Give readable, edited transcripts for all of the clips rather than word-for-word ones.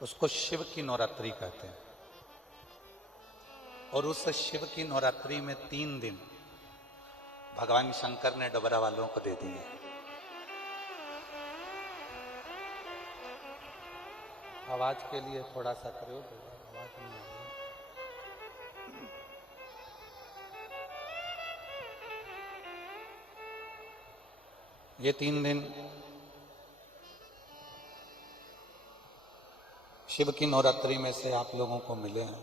उसको शिव की नवरात्रि कहते हैं। और उस शिव की नवरात्रि में 3 दिन भगवान शंकर ने डबरा वालों को दे दिए। आवाज के लिए थोड़ा सा करो, आवाज नहीं आ रही। ये 3 दिन शिव की नवरात्रि में से आप लोगों को मिले हैं।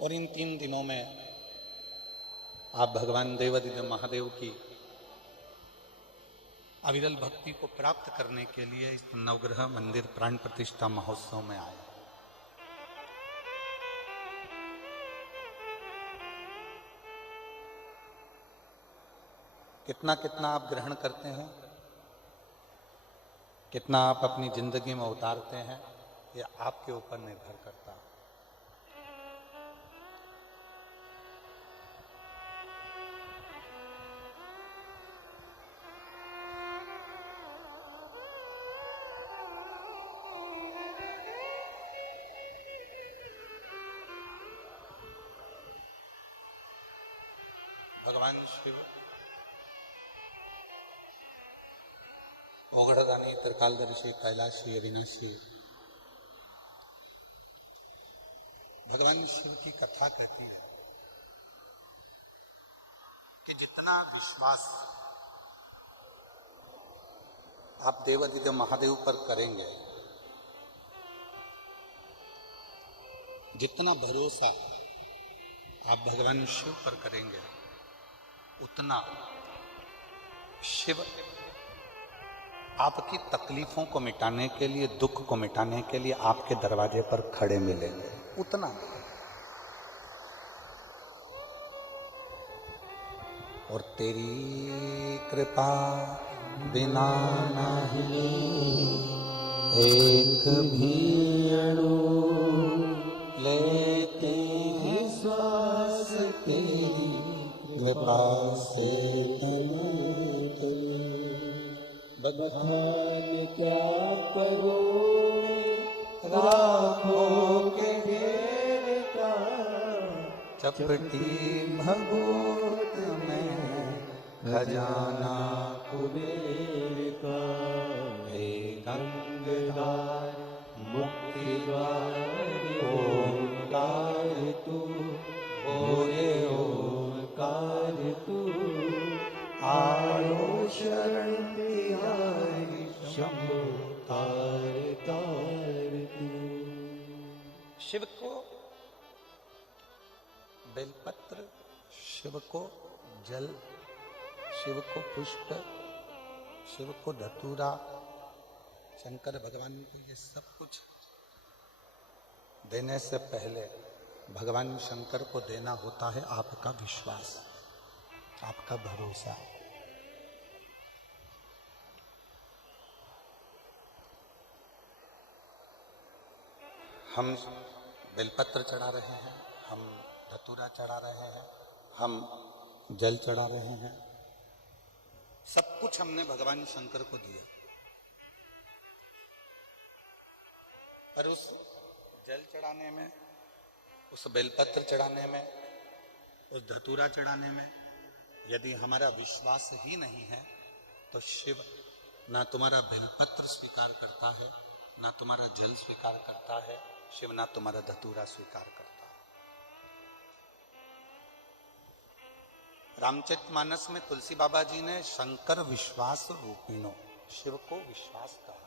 और इन 3 दिनों में आप भगवान देवादिदेव महादेव की अविरल भक्ति को प्राप्त करने के लिए इस नवग्रह मंदिर प्राण प्रतिष्ठा महोत्सव में आए। कितना कितना आप ग्रहण करते हैं, कितना आप अपनी जिंदगी में उतारते हैं, ये आपके ऊपर निर्भर करता है। भगवान शिव ओगढ़दानी त्रिकालदर्शी कैलाशी अविनाशी भगवान शिव की कथा कहती है कि जितना विश्वास आप देवादिदेव महादेव पर करेंगे, जितना भरोसा आप भगवान शिव पर करेंगे, उतना शिव आपकी तकलीफों को मिटाने के लिए, दुख को मिटाने के लिए आपके दरवाजे पर खड़े मिलेंगे। उतना। और तेरी कृपा बिना नहीं एक भी अणु लेते हैं श्वास, तेरी कृपा से बखान क्या करो राखों के ढेर का, चपटी भगोत में खजाना कुबेर का। हे गंगाधर मुक्ति द्वार ओंकार तू, बोले ओंकार तू, आयो शरण तिहारी शंभो तार तार तू। शिव को बेलपत्र, शिव को जल, शिव को पुष्प, शिव को धतूरा, शंकर भगवान को ये सब कुछ देने से पहले भगवान शंकर को देना होता है आपका विश्वास, आपका भरोसा। हम बेलपत्र चढ़ा रहे हैं, हम धतूरा चढ़ा रहे हैं, हम जल चढ़ा रहे हैं, सब कुछ हमने भगवान शंकर को दिया। पर उस जल चढ़ाने में, उस बेलपत्र चढ़ाने में, उस धतूरा चढ़ाने में यदि हमारा विश्वास ही नहीं है तो शिव ना तुम्हारा बेलपत्र स्वीकार करता है, ना तुम्हारा जल स्वीकार करता है, शिव ना तुम्हारा धतूरा स्वीकार करता है। रामचरितमानस में तुलसी बाबा जी ने शंकर विश्वास रूपिणो, शिव को विश्वास कहा है।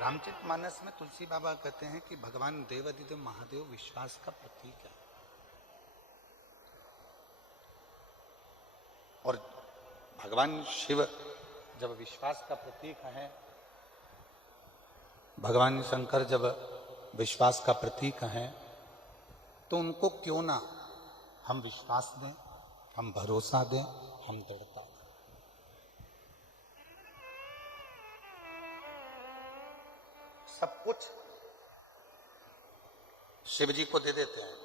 रामचरितमानस में तुलसी बाबा कहते हैं कि भगवान देवादिदेव महादेव विश्वास का प्रतीक है। और भगवान शिव जब विश्वास का प्रतीक है, भगवान शंकर जब विश्वास का प्रतीक है, तो उनको क्यों ना हम विश्वास दें, हम भरोसा दें, हम दृढ़ता दें। सब कुछ शिव जी को दे देते हैं।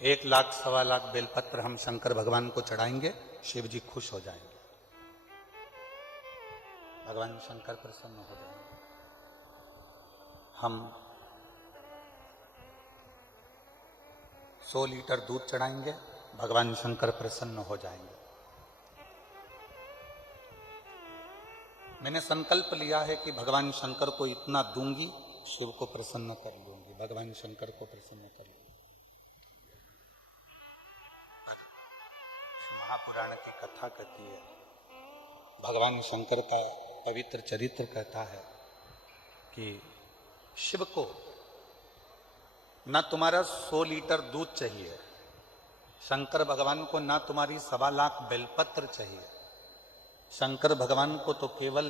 1,00,000 सवा लाख बेलपत्र हम शंकर भगवान को चढ़ाएंगे, शिव जी खुश हो जाएंगे, भगवान शंकर प्रसन्न हो जाएंगे। हम 100 लीटर दूध चढ़ाएंगे, भगवान शंकर प्रसन्न हो जाएंगे। मैंने संकल्प लिया है कि भगवान शंकर को इतना दूंगी, शिव को प्रसन्न कर लूंगी, भगवान शंकर को प्रसन्न कर लूंगी। महापुराण की कथा कहती है, भगवान शंकर का पवित्र चरित्र कहता है कि शिव को ना तुम्हारा 100 लीटर दूध चाहिए, शंकर भगवान को ना तुम्हारी 1.25 लाख बेलपत्र चाहिए, शंकर भगवान को तो केवल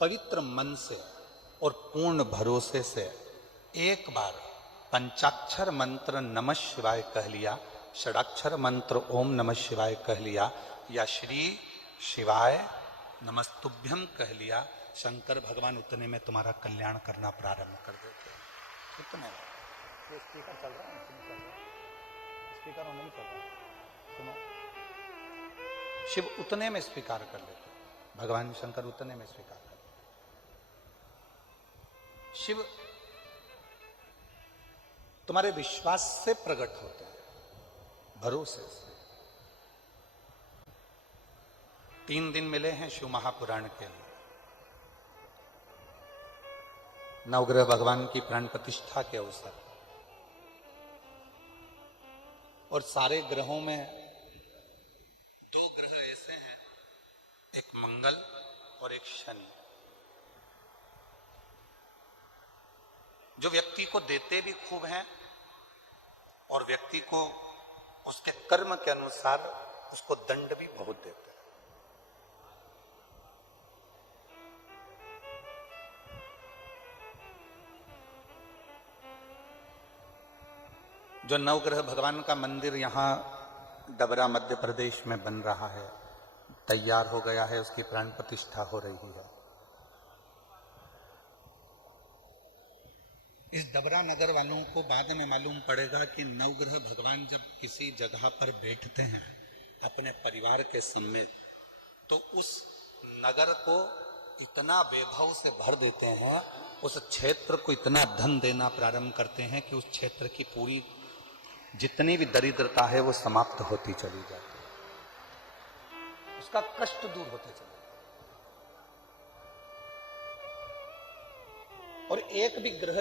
पवित्र मन से और पूर्ण भरोसे से एक बार पंचाक्षर मंत्र नमः शिवाय कह लिया, षडाक्षर मंत्र ओम नमः शिवाय कह लिया, या श्री शिवाय नमस्तुभ्यम कह लिया, शंकर भगवान उतने में तुम्हारा कल्याण करना प्रारंभ कर देते हैं। इतने ये स्पीकर चल रहा है, स्पीकर नहीं चल रहा, सुनो। शिव उतने में स्वीकार कर लेते, भगवान शंकर उतने में स्वीकार कर लेते। शिव तुम्हारे विश्वास से प्रकट होते हैं, भरोसे से। 3 दिन मिले हैं शिव महापुराण के लिए। नवग्रह भगवान की प्राण प्रतिष्ठा के अवसर, और सारे ग्रहों में 2 ग्रह ऐसे हैं, एक मंगल और एक शनि, जो व्यक्ति को देते भी खूब हैं और व्यक्ति को उसके कर्म के अनुसार उसको दंड भी बहुत देते हैं। जो नवग्रह भगवान का मंदिर यहां डबरा मध्य प्रदेश में बन रहा है, तैयार हो गया है, उसकी प्राण प्रतिष्ठा हो रही है। इस डबरा नगर वालों को बाद में मालूम पड़ेगा कि नवग्रह भगवान जब किसी जगह पर बैठते हैं अपने परिवार के समेत, तो उस नगर को इतना वैभव से भर देते हैं, उस क्षेत्र को इतना धन देना प्रारंभ करते हैं कि उस क्षेत्र की पूरी जितनी भी दरिद्रता है वो समाप्त होती चली जाती है, उसका कष्ट दूर होते चले। और एक भी ग्रह,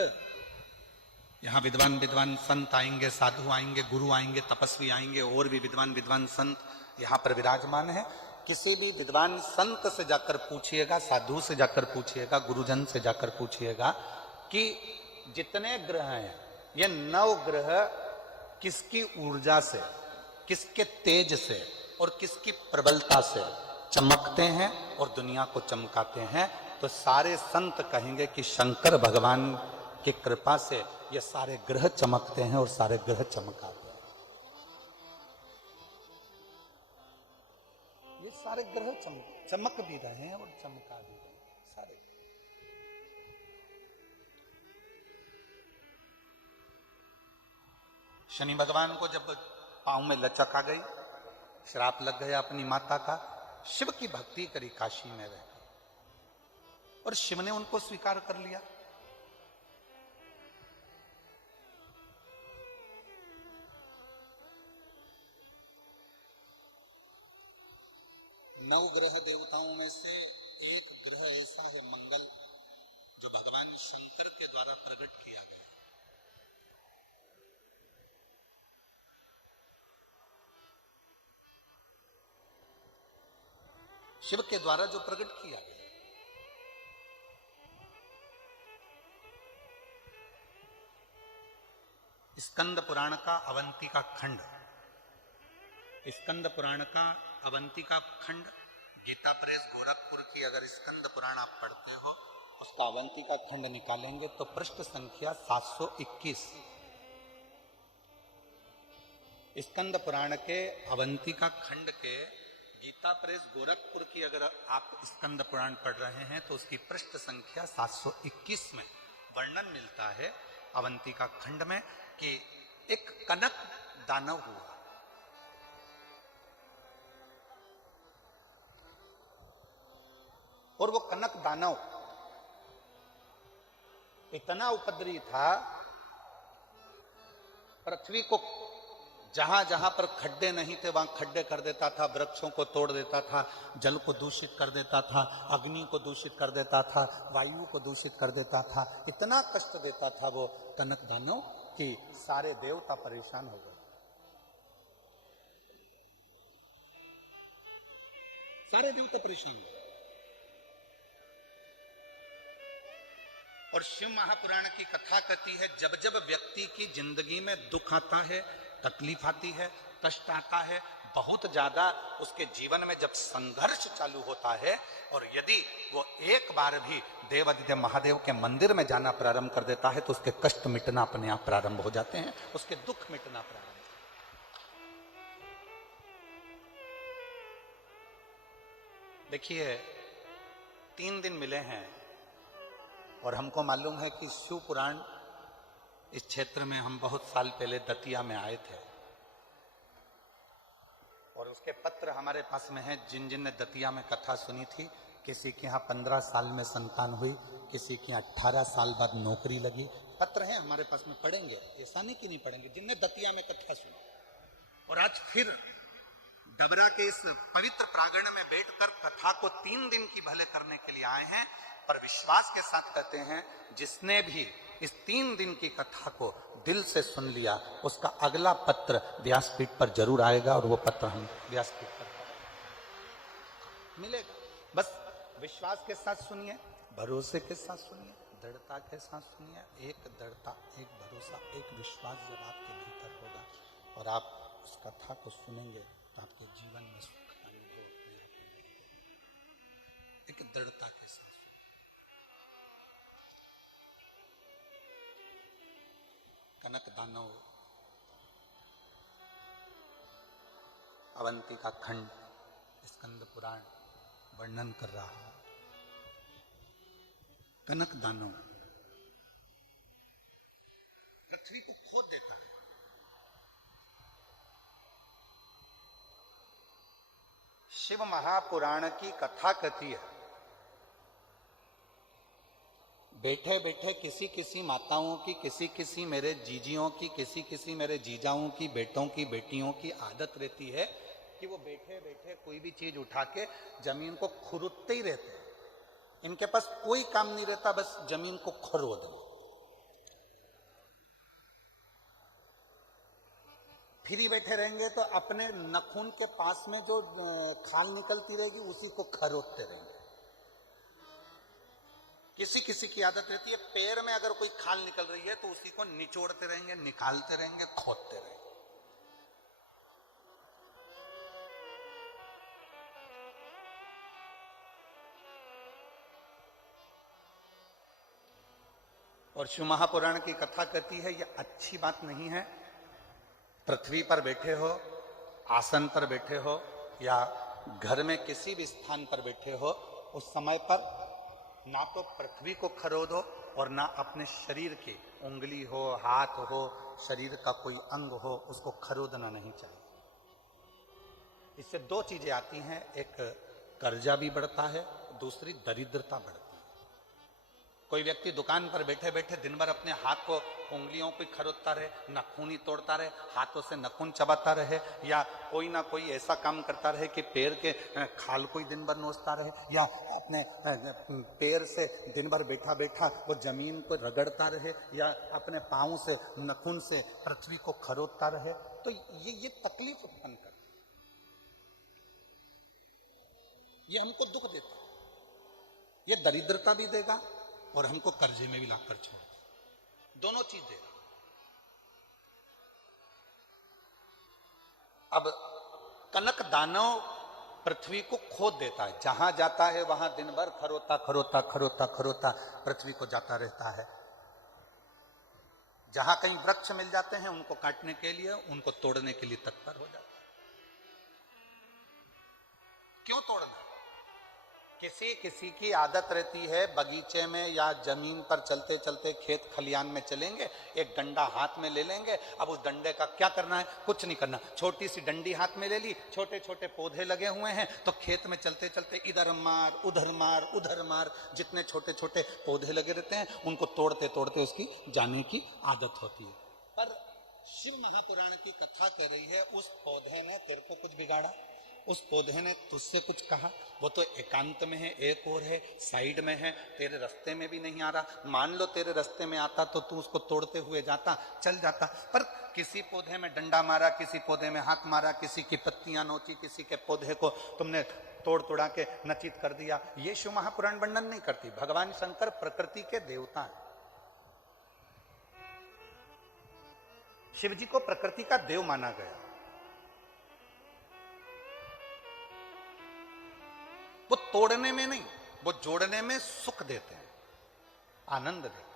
यहां विद्वान विद्वान संत आएंगे, साधु आएंगे, गुरु आएंगे, तपस्वी आएंगे, और भी विद्वान विद्वान संत यहां पर विराजमान है। किसी भी विद्वान संत से जाकर पूछिएगा, साधु से जाकर पूछिएगा, गुरुजन से जाकर पूछिएगा कि जितने ग्रह हैं, ये 9 ग्रह किसकी ऊर्जा से, किसके तेज से और किसकी प्रबलता से चमकते हैं और दुनिया को चमकाते हैं, तो सारे संत कहेंगे कि शंकर भगवान की कृपा से ये सारे ग्रह चमकते हैं और सारे ग्रह चमकाते हैं। ये सारे ग्रह चमक भी रहे हैं और चमका भी रहे हैं सारे। शनि भगवान को जब पांव में लचक आ गई, श्राप लग गया अपनी माता का, शिव की भक्ति करी काशी में रह, और शिव ने उनको स्वीकार कर लिया। नौ ग्रह देवताओं में से एक ग्रह ऐसा है मंगल, जो भगवान शंकर के द्वारा प्रकट किया गया। शिव के द्वारा जो प्रकट किया गया, स्कंद पुराण का अवंतिका खंड, स्कंद पुराण का अवंतिका खंड, गीता प्रेस गोरखपुर की अगर स्कंद पुराण आप पढ़ते हो, उसका अवंतिका खंड निकालेंगे तो पृष्ठ संख्या 721। स्कंद पुराण के अवंतिका खंड के गीता प्रेस गोरखपुर की अगर आप स्कंद पुराण पढ़ रहे हैं तो उसकी पृष्ठ संख्या 721 में वर्णन मिलता है अवंतिका खंड में कि एक कनक दानव हुआ। और वो कनक दानव इतना उपद्रवी था, पृथ्वी को जहां जहां पर खड्डे नहीं थे वहां खड्डे कर देता था, वृक्षों को तोड़ देता था, जल को दूषित कर देता था, अग्नि को दूषित कर देता था, वायु को दूषित कर देता था। इतना कष्ट देता था वो कनक दानव कि सारे देवता परेशान हो गए। सारे देवता परेशान हो गए। और शिव महापुराण की कथा कहती है, जब जब व्यक्ति की जिंदगी में दुख आता है, तकलीफ आती है, कष्ट आता है, बहुत ज्यादा उसके जीवन में जब संघर्ष चालू होता है, और यदि वो एक बार भी देवादिदेव महादेव के मंदिर में जाना प्रारंभ कर देता है तो उसके कष्ट मिटना अपने आप प्रारंभ हो जाते हैं, उसके दुख मिटना प्रारंभ। देखिए 3 दिन मिले हैं और हमको मालूम है कि शिव पुराण इस क्षेत्र में हम बहुत साल पहले दतिया में आए थे और उसके पत्र हमारे पास में है। जिन जिन ने दतिया में कथा सुनी थी, किसी के यहाँ 15 साल में संतान हुई, किसी के यहाँ 18 साल बाद नौकरी लगी, पत्र है हमारे पास में, पढ़ेंगे, ऐसा नहीं कि नहीं पढ़ेंगे, जिनने दतिया में कथा सुनी। और आज फिर डबरा के इस पवित्र प्रांगण में बैठकर कथा को 3 दिन की भले करने के लिए आए हैं, पर विश्वास के साथ कहते हैं जिसने भी इस 3 दिन की कथा को दिल से सुन लिया उसका अगला पत्र व्यासपीठ पर जरूर आएगा और वो पत्र हम व्यासपीठ पर मिलेगा। बस विश्वास के साथ सुनिए, भरोसे के साथ सुनिए, दृढ़ता के साथ सुनिए। एक दृढ़ता, एक भरोसा, एक विश्वास जब आपके भीतर होगा और आप उस कथा को सुनेंगे तो आपके जीवन में सुख का अनुभव अपने आप होगा। एक दृढ़ता के साथ कनक दानव अवंती का खंड स्कंद पुराण वर्णन कर रहा है। कनक दानव पृथ्वी को खोद देता है। शिव महापुराण की कथा कहती है, बैठे बैठे किसी किसी माताओं की, किसी किसी मेरे जीजियों की, किसी किसी मेरे जीजाओं की, बेटों की, बेटियों की आदत रहती है कि वो बैठे बैठे कोई भी चीज उठा के जमीन को खुरदते ही रहते हैं। इनके पास कोई काम नहीं रहता, बस जमीन को खुरद दो। फ्री बैठे रहेंगे तो अपने नखून के पास में जो खाल निकलती रहेगी उसी को खरोदते रहेंगे। किसी किसी की आदत रहती है पैर में अगर कोई खाल निकल रही है तो उसी को निचोड़ते रहेंगे, निकालते रहेंगे, खोदते रहेंगे। और शिव महापुराण की कथा कहती है यह अच्छी बात नहीं है। पृथ्वी पर बैठे हो, आसन पर बैठे हो या घर में किसी भी स्थान पर बैठे हो, उस समय पर ना तो पृथ्वी को खरोदो और ना अपने शरीर की उंगली हो, हाथ हो, शरीर का कोई अंग हो, उसको खरोदना नहीं चाहिए। इससे 2 चीजें आती हैं, एक कर्जा भी बढ़ता है, दूसरी दरिद्रता बढ़ती है। कोई व्यक्ति दुकान पर बैठे बैठे दिन भर अपने हाथ को, उंगलियों को खरोदता रहे, नाखून ही तोड़ता रहे, हाथों से नाखून चबाता रहे, या कोई ना कोई ऐसा काम करता रहे कि पैर के खाल को ही दिन भर नोचता रहे, या अपने पैर से दिन भर बैठा बैठा वो जमीन को रगड़ता रहे, या अपने पाँव से, नाखून से पृथ्वी को खरोदता रहे, तो ये तकलीफ उत्पन्न करता है, ये हमको दुख देता है, ये दरिद्रता भी देगा और हमको कर्जे में भी लाकर छोड़, दोनों चीज देगा। अब कनक दानव पृथ्वी को खोद देता है, जहां जाता है वहां दिन भर खरोता खरोता खरोता खरोता पृथ्वी को जाता रहता है। जहां कहीं वृक्ष मिल जाते हैं उनको काटने के लिए, उनको तोड़ने के लिए तत्पर हो जाता है। क्यों तोड़ना? किसी किसी की आदत रहती है बगीचे में या जमीन पर चलते चलते खेत खलियान में चलेंगे, एक डंडा हाथ में ले लेंगे। अब उस डंडे का क्या करना है? कुछ नहीं करना। छोटी सी डंडी हाथ में ले ली, छोटे छोटे पौधे लगे हुए हैं, तो खेत में चलते चलते इधर मार उधर मार उधर मार, जितने छोटे छोटे पौधे लगे रहते हैं उनको तोड़ते तोड़ते उसकी जाने की आदत होती है। पर शिव महापुराण की कथा कह रही है उस पौधे ने तेरे को कुछ बिगाड़ा, उस पौधे ने तुझसे कुछ कहा, वो तो एकांत में है, एक और है, साइड में है, तेरे रास्ते में भी नहीं आ रहा। मान लो तेरे रास्ते में आता तो तू उसको तोड़ते हुए जाता, चल जाता। पर किसी पौधे में डंडा मारा, किसी पौधे में हाथ मारा, किसी की पत्तियां नोची, किसी के पौधे को तुमने तोड़ तोड़ा के नचित कर दिया। ये शिव महापुराण वर्णन नहीं करती। भगवान शंकर प्रकृति के देवता है। शिव जी को प्रकृति का देव माना गया। वो तोड़ने में नहीं, वो जोड़ने में सुख देते हैं, आनंद देते हैं।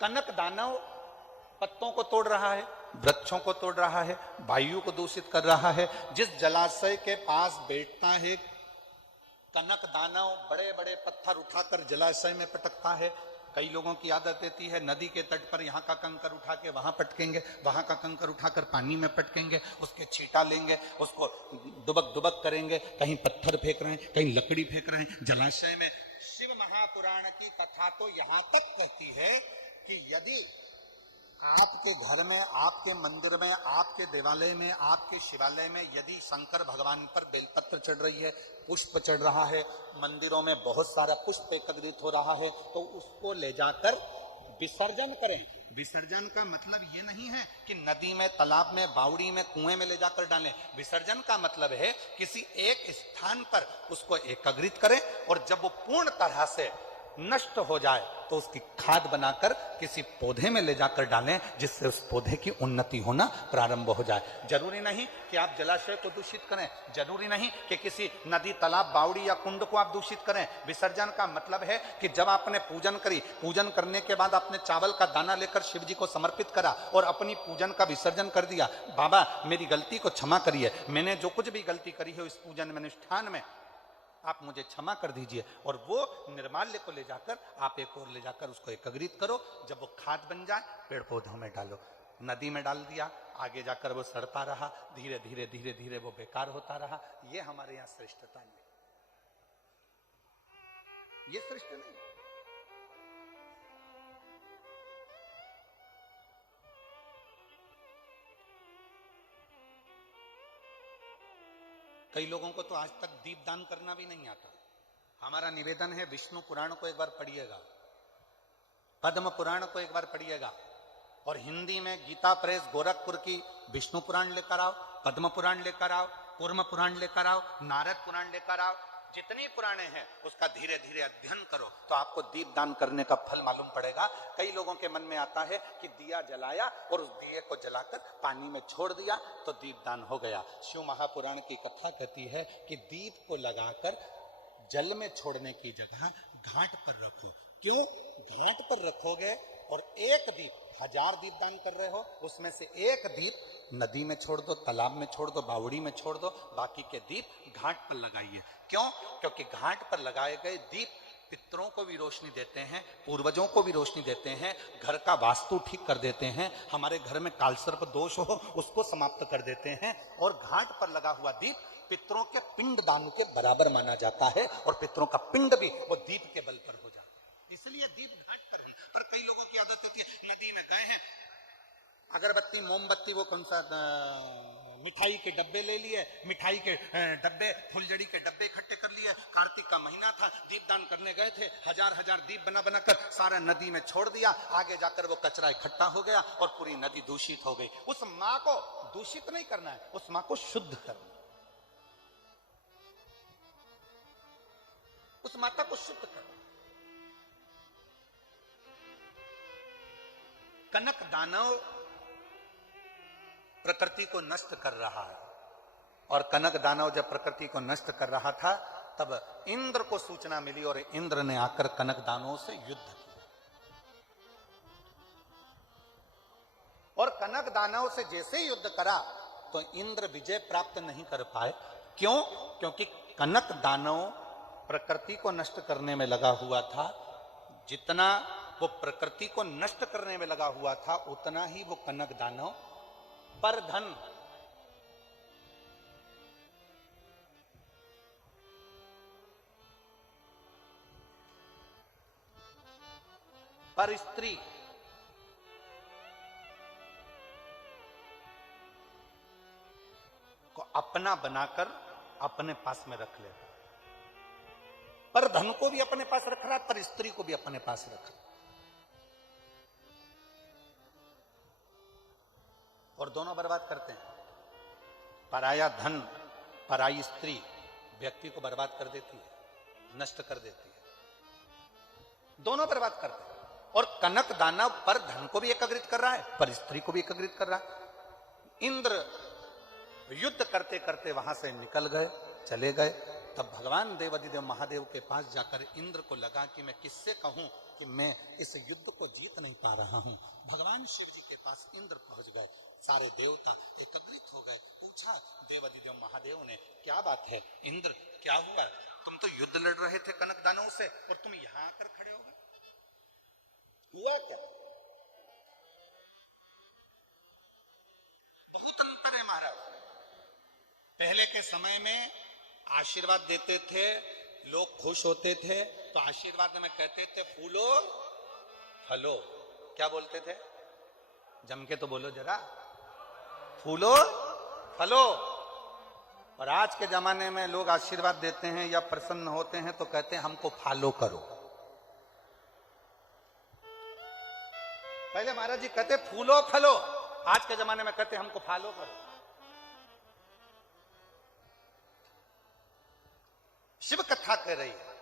कनक दानव पत्तों को तोड़ रहा है, वृक्षों को तोड़ रहा है, वायु को दूषित कर रहा है। जिस जलाशय के पास बैठता है कनक दानव बड़े बड़े पत्थर उठाकर जलाशय में पटकता है। कई लोगों की आदत रहती है नदी के तट पर यहाँ का कंकर उठा के वहां पटकेंगे, वहां का कंकर उठाकर पानी में पटकेंगे, उसके छींटा लेंगे, उसको दुबक दुबक करेंगे, कहीं पत्थर फेंक रहे हैं, कहीं लकड़ी फेंक रहे हैं जलाशय में। शिव महापुराण की कथा तो यहां तक कहती है कि यदि आपके घर में, आपके मंदिर में, आपके देवालय में, आपके शिवालय में यदि शंकर भगवान पर बेलपत्र चढ़ रही है, पुष्प चढ़ रहा है, मंदिरों में बहुत सारा पुष्प एकत्रित हो रहा है, तो उसको ले जाकर विसर्जन करें। विसर्जन का मतलब ये नहीं है कि नदी में, तालाब में, बावड़ी में, कुएं में ले जाकर डालें। विसर्जन का मतलब है किसी एक स्थान पर उसको एकत्रित करें और जब वो पूर्ण तरह से नष्ट हो जाए तो उसकी खाद बनाकर किसी पौधे में ले जाकर डालें, जिससे उस पौधे की उन्नति होना प्रारंभ हो जाए। जरूरी नहीं कि आप जलाशय को दूषित करें, जरूरी नहीं कि किसी नदी, तालाब, बावड़ी या कुंड को आप दूषित करें। विसर्जन का मतलब है कि जब आपने पूजन करी, पूजन करने के बाद आपने चावल का दाना लेकर शिव जी को समर्पित करा और अपनी पूजन का विसर्जन कर दिया। बाबा मेरी गलती को क्षमा करिए, मैंने जो कुछ भी गलती करी है इस पूजन में, अनुष्ठान में, आप मुझे क्षमा कर दीजिए। और वो निर्माल्य को ले जाकर आप एक और ले जाकर उसको एकत्रित करो। जब वो खाद बन जाए पेड़ पौधों में डालो। नदी में डाल दिया, आगे जाकर वो सड़ता रहा, धीरे धीरे धीरे धीरे वो बेकार होता रहा। ये हमारे यहाँ श्रेष्ठता नहीं, ये श्रेष्ठ नहीं। कई लोगों को तो आज तक दीपदान करना भी नहीं आता। हमारा निवेदन है विष्णु पुराण को एक बार पढ़िएगा, पद्म पुराण को एक बार पढ़िएगा, और हिंदी में गीता प्रेस गोरखपुर की विष्णु पुराण लेकर आओ, पद्म पुराण लेकर आओ, कूर्म पुराण लेकर आओ, नारद पुराण लेकर आओ। जितनी पुराणे हैं उसका धीरे धीरे अध्ययन करो तो आपको दीपदान करने का फल मालूम पड़ेगा। कई लोगों के मन में आता है कि दिया जलाया और उस दिए को जलाकर पानी में छोड़ दिया तो दीपदान हो गया। शिव महापुराण की कथा कहती है कि दीप को लगाकर जल में छोड़ने की जगह घाट पर रखो। क्यों? घाट पर रखोगे और एक दीप, 1000 दीप दान कर रहे हो, उसमें से एक दीप नदी में छोड़ दो, तालाब में छोड़ दो, बावड़ी में छोड़ दो, बाकी के दीप घाट पर लगाइए। क्यों? क्योंकि घाट पर लगाए गए दीप पितरों को भी रोशनी देते हैं, पूर्वजों को भी रोशनी देते हैं, घर का वास्तु ठीक कर देते हैं, हमारे घर में कालसर्प दोष हो उसको समाप्त कर देते हैं। और घाट पर लगा हुआ दीप पितरों के पिंड दान के बराबर माना जाता है और पितरों का पिंड भी वो दीप के बल पर हो जाता है। इसलिए दीप घाट पर है। पर कई लोगों की आदत होती है नदी में गए हैं, अगरबत्ती, मोमबत्ती, वो कौन सा मिठाई के डब्बे ले लिए, मिठाई के डब्बे, फुलझड़ी के डब्बे इकट्ठे कर लिए। कार्तिक का महीना था, दीपदान करने गए थे, 1000 दीप बना बनाकर सारा नदी में छोड़ दिया। आगे जाकर वो कचरा इकट्ठा हो गया और पूरी नदी दूषित हो गई। उस माँ को दूषित नहीं करना है, उस माँ को शुद्ध करना, उस माता को शुद्ध करना। कनक दानव प्रकृति को नष्ट कर रहा है, और कनक दानव जब प्रकृति को नष्ट कर रहा था तब इंद्र को सूचना मिली और इंद्र ने आकर कनक दानवों से युद्ध किया। और कनक दानव से जैसे युद्ध करा तो इंद्र विजय प्राप्त नहीं कर पाए। क्यों? क्योंकि कनक दानव प्रकृति को नष्ट करने में लगा हुआ था, जितना वो प्रकृति को नष्ट करने में लगा हुआ था उतना ही वो कनक दानव पर धन, पर स्त्री, को अपना बनाकर अपने पास में रख लेता। पर धन को भी अपने पास रख रहा, पर स्त्री को भी अपने पास रख रहा, और दोनों बर्बाद करते हैं। पराया धन, पराई स्त्री व्यक्ति को बर्बाद कर देती है, नष्ट कर देती है, दोनों बर्बाद करते हैं। और कनक दानव पर धन को भी एकाग्रित कर रहा है, पर स्त्री को भी एकाग्रित कर रहा है। इंद्र युद्ध करते करते वहां से निकल गए, चले गए। तब भगवान देवादिदेव महादेव के पास जाकर इंद्र को लगा कि मैं किससे कहूं कि मैं इस युद्ध को जीत नहीं पा रहा हूं। भगवान शिव जी के पास इंद्र पहुंच गए, सारे देवता एकत्रित हो गए। पूछा देवादिदेव महादेव ने, क्या बात है इंद्र, क्या हुआ? तुम तो युद्ध लड़ रहे थे कनक दानवों से और तुम यहां आकर खड़े हो गए, हुआ क्या? बहुत अंतर है महाराज। पहले के समय में आशीर्वाद देते थे, लोग खुश होते थे, तो आशीर्वाद में कहते थे फूलो फलो। क्या बोलते थे? जम के तो बोलो जरा, फूलो फलो। और आज के जमाने में लोग आशीर्वाद देते हैं या प्रसन्न होते हैं तो कहते हैं हमको फॉलो करो। पहले महाराज जी कहते फूलो फलो, आज के जमाने में कहते हमको फॉलो करो। शिव कथा कह रही है,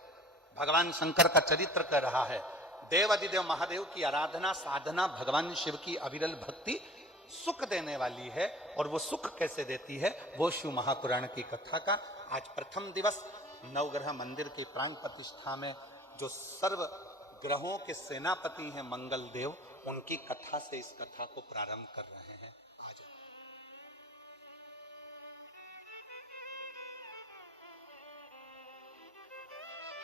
भगवान शंकर का चरित्र कह रहा है। देवादिदेव महादेव की आराधना साधना भगवान शिव की अविरल भक्ति सुख देने वाली है। और वो सुख कैसे देती है, वो शिव महापुराण की कथा का आज प्रथम दिवस नवग्रह मंदिर के प्रांग प्रतिष्ठा में जो सर्व ग्रहों के सेनापति हैं मंगल देव, उनकी कथा से इस कथा को प्रारंभ कर रहे हैं। आज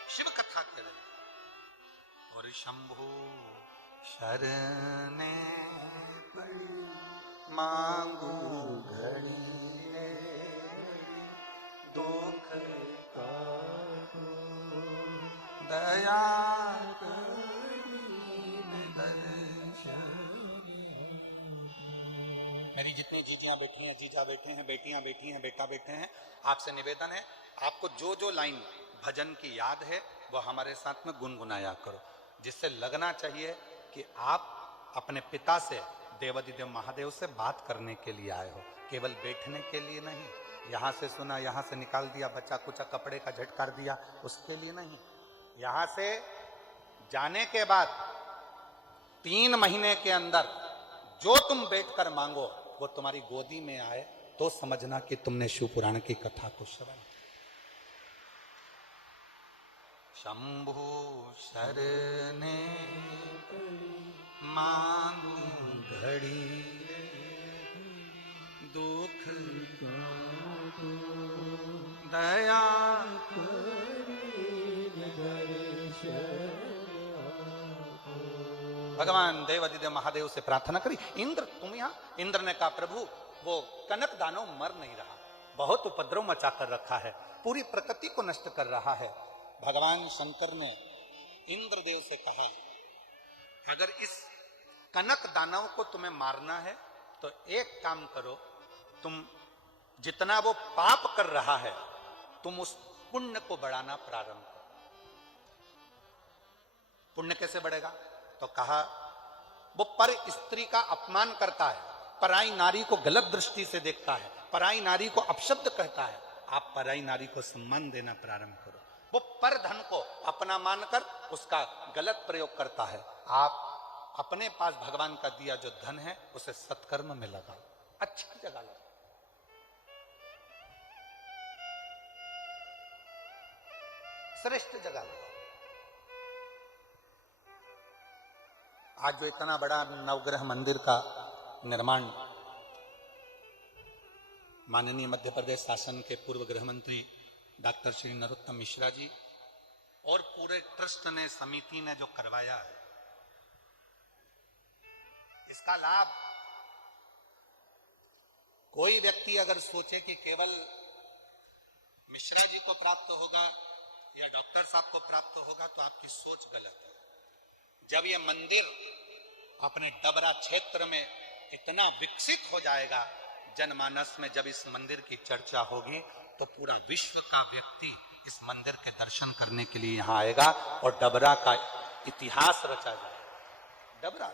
शिव कथा कर रहे हैं। और शंभो शरणे मांगू घड़ी दुख दया मेरी जितनी जीजियां बैठी हैं, जीजा बैठे हैं, बेटियां बैठी हैं, बेटा बैठे हैं, आपसे निवेदन है आपको जो जो लाइन भजन की याद है वो हमारे साथ में गुनगुनाया करो, जिससे लगना चाहिए कि आप अपने पिता से देवादिदेव महादेव से बात करने के लिए आए हो, केवल बैठने के लिए नहीं। यहां से सुना, यहां से निकाल दिया, बच्चा कुचा कपड़े का झटकार दिया, उसके लिए नहीं। यहां से जाने के बाद 3 महीने के अंदर जो तुम बैठकर मांगो वो तुम्हारी गोदी में आए तो समझना कि तुमने शिव पुराण की कथा को श्रवण। शंभु शरणे मांगू घड़ी दुख दया भगवान देवादिदेव महादेव से प्रार्थना करी। इंद्र तुम यहाँ? इंद्र ने कहा प्रभु वो कनक दानव मर नहीं रहा, बहुत उपद्रव मचा कर रखा है, पूरी प्रकृति को नष्ट कर रहा है। भगवान शंकर ने इंद्रदेव से कहा अगर इस कनक दानव को तुम्हें मारना है तो एक काम करो, तुम जितना वो पाप कर रहा है तुम उस पुण्य को बढ़ाना प्रारंभ करो। पुण्य कैसे बढ़ेगा? तो कहा वो पर स्त्री का अपमान करता है, पराई नारी को गलत दृष्टि से देखता है, पराई नारी को अपशब्द कहता है, आप पराई नारी को सम्मान देना प्रारंभ करो। वो पर धन को अपना मानकर उसका गलत प्रयोग करता है, आप अपने पास भगवान का दिया जो धन है उसे सत्कर्म में लगाओ, अच्छी जगह लगाओ। श्रेष्ठ जगह लगाओ। आज जो इतना बड़ा नवग्रह मंदिर का निर्माण माननीय मध्य प्रदेश शासन के पूर्व गृह मंत्री डॉक्टर श्री नरोत्तम मिश्रा जी और पूरे ट्रस्ट ने, समिति ने जो करवाया है, इसका लाभ कोई व्यक्ति अगर सोचे कि केवल मिश्रा जी को प्राप्त होगा या डॉक्टर साहब को प्राप्त होगा तो आपकी सोच गलत है। जब ये मंदिर अपने डबरा क्षेत्र में इतना विकसित हो जाएगा, जनमानस में जब इस मंदिर की चर्चा होगी तो पूरा विश्व का व्यक्ति इस मंदिर के दर्शन करने के लिए यहां आएगा और डबरा का इतिहास रचा जाएगा। डबरा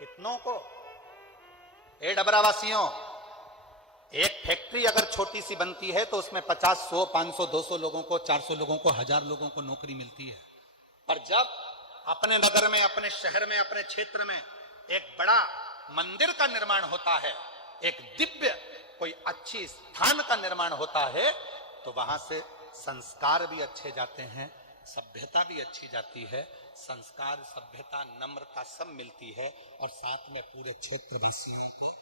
कितनों को, ए डबरा वासियों, एक फैक्ट्री अगर छोटी सी बनती है तो उसमें 50, 100, 500, 200 लोगों को, 400 लोगों को, 1000 लोगों को नौकरी मिलती है। पर जब अपने नगर में, अपने शहर में, अपने क्षेत्र में एक बड़ा मंदिर का निर्माण होता है, एक दिव्य कोई अच्छी स्थान का निर्माण होता है, तो वहां से संस्कार भी अच्छे जाते हैं, सभ्यता भी अच्छी जाती है। संस्कार, सभ्यता, नम्रता सब मिलती है और साथ में पूरे क्षेत्रवासियों को,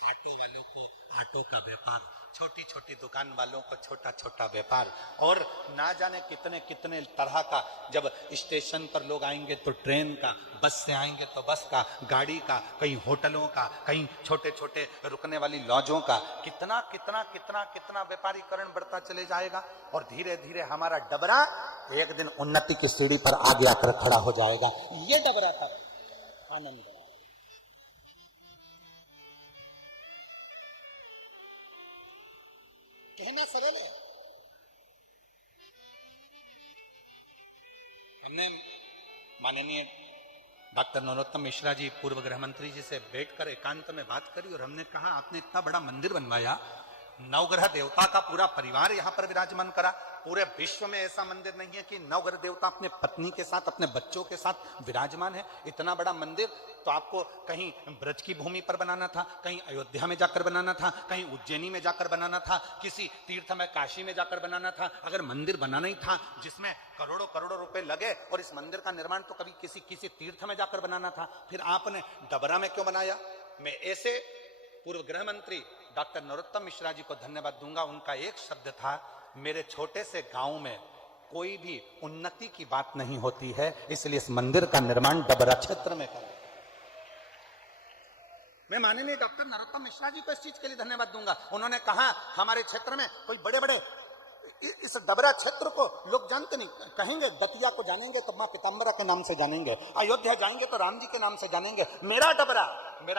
ऑटो वालों को ऑटो का व्यापार, छोटी छोटी दुकान वालों को छोटा छोटा व्यापार, और ना जाने कितने कितने तरह का, जब स्टेशन पर लोग आएंगे तो ट्रेन का, बस से आएंगे तो बस का, गाड़ी का, कहीं होटलों का, कहीं छोटे छोटे रुकने वाली लॉजों का, कितना कितना कितना कितना व्यापारीकरण बढ़ता चले जाएगा। और धीरे धीरे हमारा डबरा एक दिन उन्नति की सीढ़ी पर आगे आकर खड़ा हो जाएगा। ये डबरा था आनंद। कहना सरल है। हमने माननीय डॉक्टर नरोत्तम मिश्रा जी, पूर्व गृह मंत्री जी से बैठकर एकांत में बात करी और हमने कहा, आपने इतना बड़ा मंदिर बनवाया, नवग्रह देवता का पूरा परिवार यहां पर विराजमान करा। पूरे विश्व में ऐसा मंदिर नहीं है कि नवग्रह देवता अपने पत्नी के साथ, अपने बच्चों के साथ विराजमान है। इतना बड़ा मंदिर तो आपको कहीं ब्रज की भूमि पर बनाना था, कहीं अयोध्या में जाकर बनाना था, कहीं उज्जैनी में जाकर बनाना था, किसी तीर्थ में, काशी में जाकर बनाना था। अगर मंदिर बनाना ही था जिसमें करोड़ों करोड़ों रुपए लगे, और इस मंदिर का निर्माण तो कभी किसी तीर्थ में जाकर बनाना था, फिर आपने डबरा में क्यों बनाया? मैं ऐसे पूर्व गृह मंत्री डॉक्टर नरोत्तम मिश्रा जी को धन्यवाद दूंगा। उनका एक शब्द था, मेरे छोटे से गांव में कोई भी उन्नति की बात नहीं होती है, इसलिए इस मंदिर का निर्माण डबरा क्षेत्र में करें। मैं माननीय डॉक्टर नरोत्तम मिश्रा जी को इस चीज के लिए धन्यवाद दूंगा। उन्होंने कहा, हमारे क्षेत्र में कोई बड़े बड़े, इस डबरा क्षेत्र को लोग जानते नहीं, कहेंगे दतिया को जानेंगे तो मां पीताम्बरा के नाम से जानेंगे, अयोध्या जाएंगे तो राम जी के नाम से जानेंगे। मेरा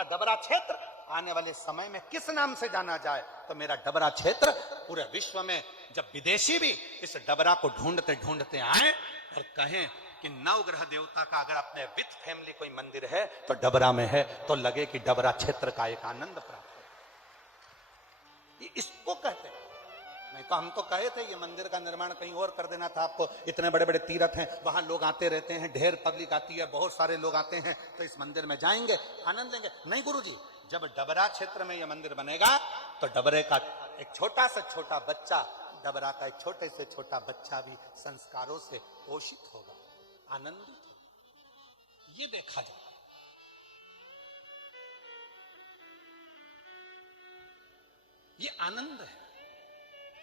डबरा क्षेत्र आने वाले समय में किस नाम से जाना जाए, तो मेरा डबरा क्षेत्र पूरे विश्व में, जब विदेशी भी इस डबरा को ढूंढते ढूंढते आए और कहें कि नवग्रह देवता का अगर अपने विथ फैमिली कोई मंदिर है तो डबरा में है, तो लगे कि डबरा क्षेत्र का एक आनंद प्राप्त है। इसको कहते हैं। नहीं तो हम तो कहे थे ये मंदिर का निर्माण कहीं और कर देना था आपको। इतने बड़े बड़े तीर्थ हैं, वहां लोग आते रहते हैं, ढेर पब्लिक आती है, बहुत सारे लोग आते हैं, तो इस मंदिर में जाएंगे, आनंद लेंगे। नहीं गुरुजी, जब डबरा क्षेत्र में यह मंदिर बनेगा तो डबरे का एक छोटा से छोटा बच्चा, डबरा का एक छोटे से छोटा बच्चा भी संस्कारों से पोषित होगा, आनंदित होगा। ये देखा जाए। ये आनंद है।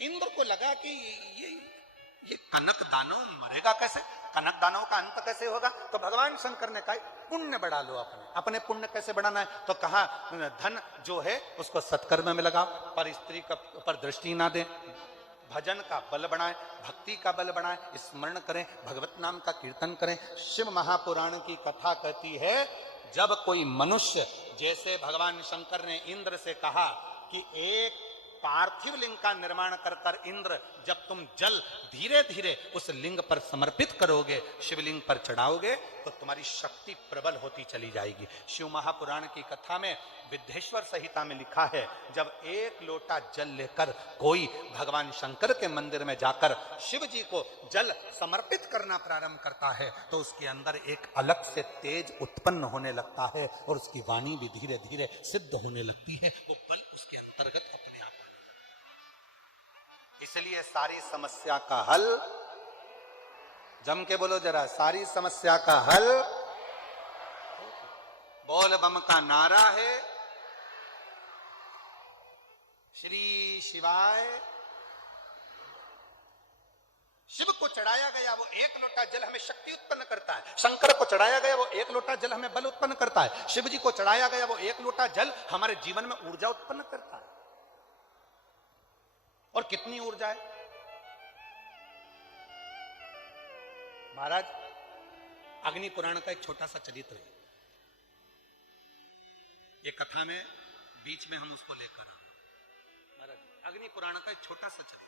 इंद्र को लगा कि ये कनक दानव मरेगा कैसे, कनक दानव का अंत कैसे होगा? तो भगवान शंकर ने कहा, पुण्य बढ़ा लो अपने पुण्य कैसे बढ़ाना है? तो कहा, धन जो है उसको सत्कर्म में लगाओ, पर स्त्री का पर दृष्टि ना दे, भजन का बल बढ़ाएं, भक्ति का बल बढ़ाएं, स्मरण करें, भगवत नाम का कीर्तन करें। शिव महापुराण की कथा कहती है, जब कोई मनुष्य, जैसे भगवान शंकर ने इंद्र से कहा कि एक पार्थिव लिंग का निर्माण कर कर इंद्र, जब तुम जल धीरे धीरे उस लिंग पर समर्पित करोगे, शिवलिंग पर चढ़ाओगे, तो तुम्हारी शक्ति प्रबल होती चली जाएगी। शिव महापुराण की कथा में, विद्धेश्वर संहिता में लिखा है, जब एक लोटा जल लेकर कोई भगवान शंकर के मंदिर में जाकर शिव जी को जल समर्पित करना प्रारंभ करता है, तो उसके अंदर एक अलग से तेज उत्पन्न होने लगता है और उसकी वाणी भी धीरे धीरे सिद्ध होने लगती है। वो बल उसके अंतर्गत अपने आप होने लगता है। इसलिए सारी समस्या का हल, जम के बोलो जरा, सारी समस्या का हल बोल बम का नारा है, श्री शिवाय। शिव को चढ़ाया गया वो एक लोटा जल हमें शक्ति उत्पन्न करता है, शंकर को चढ़ाया गया वो एक लोटा जल हमें बल उत्पन्न करता है, शिव जी को चढ़ाया गया वो एक लोटा जल हमारे जीवन में ऊर्जा उत्पन्न करता है। और कितनी ऊर्जा है महाराज। अग्नि पुराण का एक छोटा सा चरित्र है, ये कथा में बीच में हम उसको लेकर आए महाराज। अग्नि पुराण का एक छोटा सा चरित्र,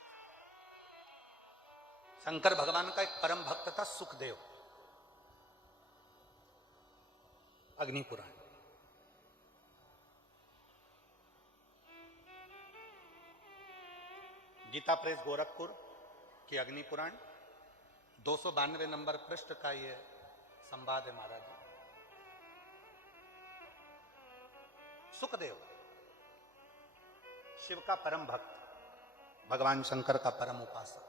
शंकर भगवान का एक परम भक्त था सुखदेव। अग्नि पुराण गीता प्रेस गोरखपुर की अग्नि पुराण 292 नंबर पृष्ठ का ये संवाद है महाराज। सुखदेव शिव का परम भक्त, भगवान शंकर का परम उपासक।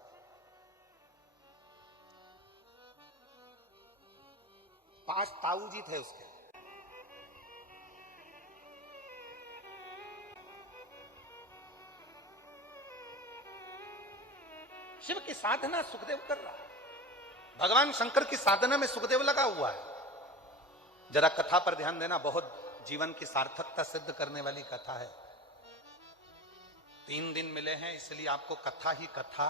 पांच ताऊ जी थे उसके। शिव की साधना सुखदेव कर रहा है, भगवान शंकर की साधना में सुखदेव लगा हुआ है। जरा कथा पर ध्यान देना, बहुत जीवन की सार्थकता सिद्ध करने वाली कथा है। 3 दिन मिले हैं इसलिए आपको कथा ही कथा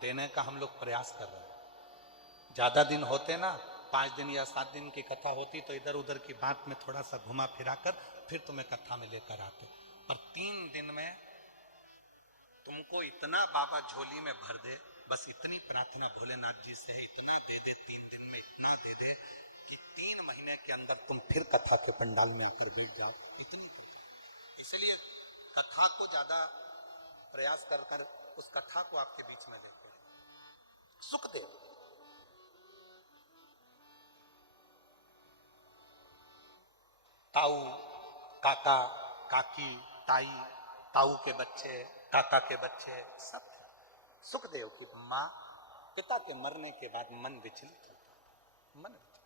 देने का हम लोग प्रयास कर रहे हैं। ज्यादा दिन होते ना, 5 दिन या 7 दिन की कथा होती तो इधर उधर की बात में थोड़ा सा घुमा फिरा कर फिर तुम्हें कथा में लेकर आते। और 3 दिन में तुमको इतना बाबा झोली में भर दे, बस इतनी प्रार्थना भोलेनाथ जी से है, इतना दे दे 3 दिन में, इतना दे दे कि 3 महीने के अंदर तुम फिर कथा के पंडाल में आकर बैठ जाओ। इतनी कथा, इसलिए कथा को ज्यादा प्रयास कर कर उस कथा को आपके बीच में लेकर सुखदेव ताऊ, काका, काकी, ताई, ताऊ के बच्चे, काका के बच्चे सब थे। सुखदेव की मां पिता के मरने के बाद मन विचलित होता, मन विचलित।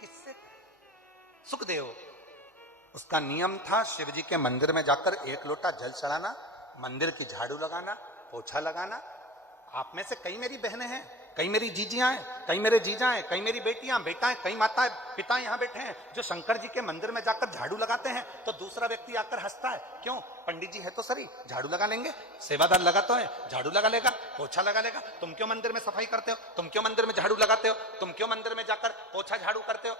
किससे? सुखदेव उसका नियम था शिव जी के मंदिर में जाकर 1 लोटा जल चढ़ाना, मंदिर की झाड़ू लगाना, पोछा लगाना। आप में से कई मेरी बहनें हैं, कई मेरी जीजियां हैं, कई मेरे जीजा हैं, कई मेरी बेटियां, बेटा हैं, कई माताएं पिता यहां बैठे हैं जो शंकर जी के मंदिर में जाकर झाड़ू लगाते हैं तो दूसरा व्यक्ति आकर हंसता है। क्यों? पंडित जी है तो सही, झाड़ू लगा लेंगे, सेवादार लगा तो है, झाड़ू लगा लेगा, पोछा लगा लेगा। तुम क्यों मंदिर में सफाई करते हो? तुम क्यों मंदिर में झाड़ू लगाते हो? तुम क्यों मंदिर में जाकर पोछा झाड़ू करते हो?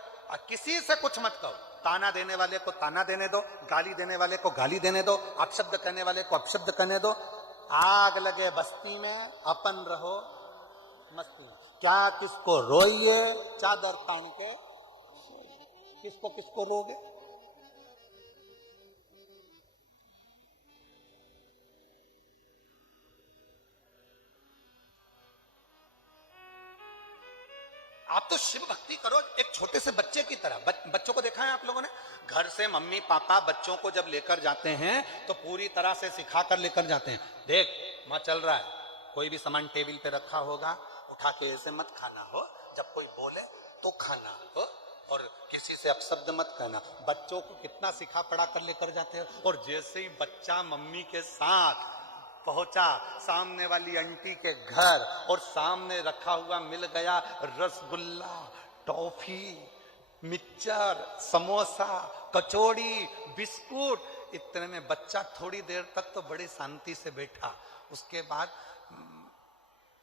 किसी से कुछ मत कहो। ताना देने वाले को ताना देने दो, गाली देने वाले को गाली देने दो, अपशब्द कहने वाले को अपशब्द कहने दो। आग लगे बस्ती में, अपन रहो मस्ती में। क्या किसको रोइए, चादर तान के किसको किसको रोगे? आप तो शिव भक्ति करो एक छोटे से बच्चे की तरह। बच्चों को देखा है आप लोगों ने? घर से मम्मी पापा बच्चों को जब लेकर जाते हैं तो पूरी तरह से सिखा कर लेकर जाते हैं। देख मां चल रहा है, कोई भी सामान टेबल पे रखा होगा उठा के ऐसे मत खाना हो, जब कोई बोले तो खाना हो, और किसी से अपशब्द मत कहना। बच्चों को कितना सिखा पढ़ा कर लेकर जाते हैं। और जैसे ही बच्चा मम्मी के साथ पहुंचा सामने वाली आंटी के घर और सामने रखा हुआ मिल गया रसगुल्ला, टॉफी, मिक्सचर, समोसा, कचौड़ी, बिस्कुट, इतने में बच्चा थोड़ी देर तक तो बड़ी शांति से बैठा। उसके बाद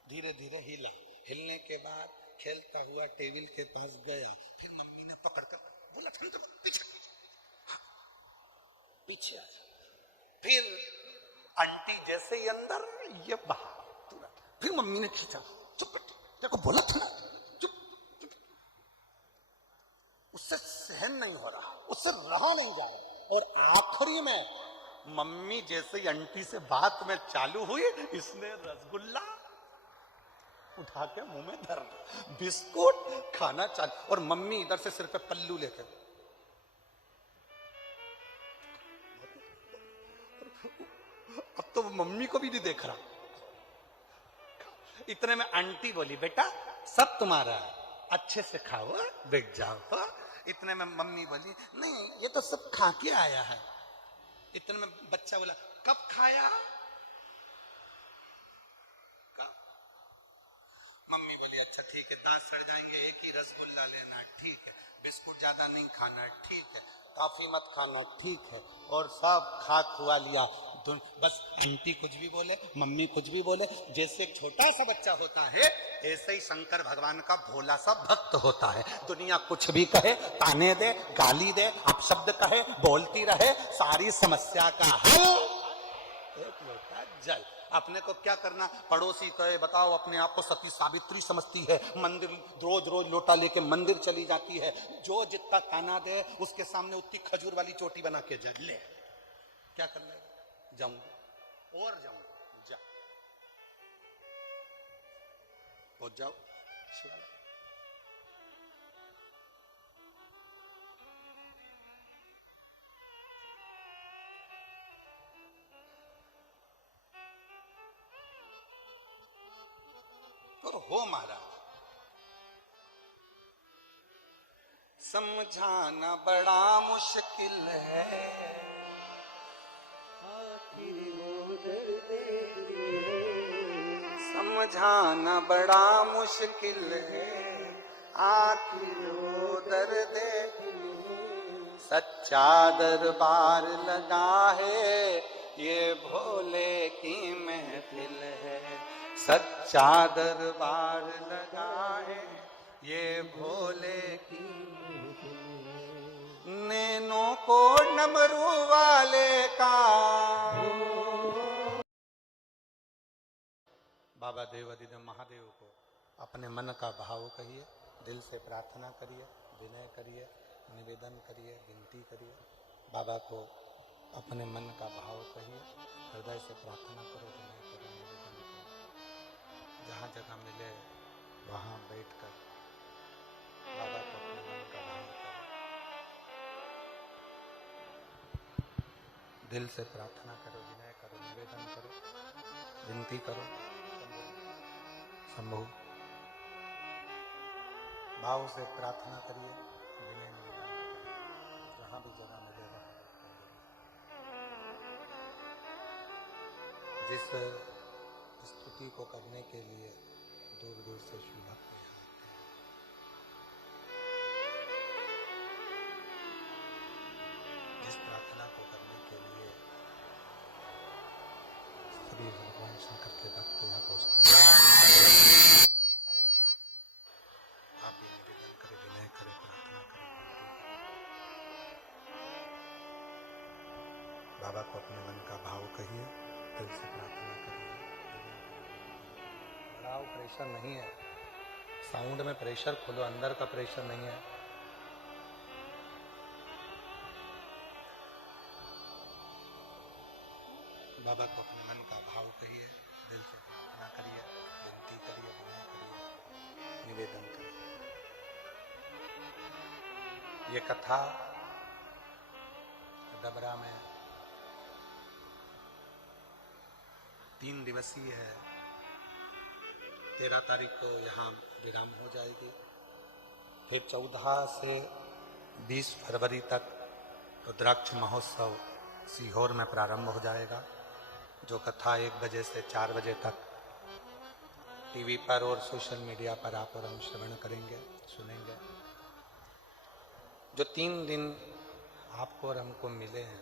धीरे धीरे हिला, हिलने के बाद खेलता हुआ टेबल के पास गया, फिर मम्मी ने पकड़कर बोला ठंड पीछे पीछे आ। फिर आंटी जैसे ही अंदर, ये बाहर तुरंत। फिर मम्मी ने खींचा, चुप देखो बोला था ना, चुप चुप। उससे सहन नहीं हो रहा, उससे रहा नहीं जा रहा। और आखिरी में मम्मी जैसे ही आंटी से बात में चालू हुई, इसने रसगुल्ला उठा के मुंह में धर, बिस्कुट खाना चालू, और मम्मी इधर से सिर पे पल्लू लेकर। अब तो मम्मी को भी नहीं देख रहा। इतने में आंटी बोली बेटा सब तुम्हारा है, अच्छे से खाओ, बैठ जाओ। इतने में मम्मी बोली नहीं ये तो सब खा के आया है। इतने में बच्चा बोला कब खाया? कब? मम्मी बोली अच्छा ठीक है, दांत सड़ जाएंगे, एक ही रसगुल्ला लेना, ठीक है, बिस्कुट ज्यादा नहीं खाना, ठीक है, टॉफी मत खाना, ठीक है, और सब खा खुआ लिया। बस आंटी कुछ भी बोले, मम्मी कुछ भी बोले, जैसे एक छोटा सा बच्चा होता है ऐसे ही शंकर भगवान का भोला सा भक्त होता है। दुनिया कुछ भी कहे, ताने दे, गाली दे, अपशब्द कहे, बोलती रहे, सारी समस्या का हल एक लोटा जल। अपने को क्या करना? पड़ोसी कहे बताओ, अपने आप को सती सावित्री समझती है, मंदिर रोज रोज लोटा लेके मंदिर चली जाती है, जो जितना ताना दे उसके सामने उतनी खजूर वाली चोटी बना के जा ले। क्या कर ले? जाऊं और जाऊं, जा पहुंच जाओ। और हो महाराज, समझाना बड़ा मुश्किल है, समझाना बड़ा मुश्किल है, आखिर वो दर्द सच्चा दरबार लगा है, ये भोले की महफिल है, सच्चा दरबार लगा है, ये भोले की नैनों को डमरू वाले का। बाबा देवाधिदेव महादेव को अपने मन का भाव कहिए, दिल से प्रार्थना करिए, विनय करिए, निवेदन करिए, विनती करिए। बाबा को अपने मन का भाव कहिए, हृदय से प्रार्थना करो, विनय करो, निवेदन करो। जहाँ जगह मिले वहाँ बैठकर बाबा को अपने मन का भाव करो, दिल से प्रार्थना करो, विनय करो, निवेदन करो, विनती करो। संभव भाव से प्रार्थना करिए, विनय निवेदन करिए, जहाँ भी जगह मिले वहाँ जिस स्तुति को करने के लिए दूर दूर से शिव भक्त यहाँ आते हैं, जिस प्रार्थना को करने के लिए सभी भगवान शंकर के भक्त यहाँ पहुँचते हैं, आप भी निवेदन करें, विनय करें, प्रार्थना करें, बाबा को अपने मन का भाव कहिए, दिल से प्रार्थना करिए। बढ़ाओ, प्रेशर नहीं है, साउंड में प्रेशर खोलो, अंदर का प्रेशर नहीं है। बाबा को अपने मन का भाव कहिए, दिल से प्रार्थना करिए, विनती करिए, विनय करिए, निवेदन करिए। ये कथा डबरा में 3 दिवसीय है। 13 तारीख को यहाँ विराम हो जाएगी, फिर 14 से 20 फरवरी तक रुद्राक्ष महोत्सव सीहोर में प्रारंभ हो जाएगा, जो कथा 1 बजे से 4 बजे तक टीवी पर और सोशल मीडिया पर आप और हम श्रवण करेंगे, सुनेंगे। जो 3 दिन आपको और हमको मिले हैं,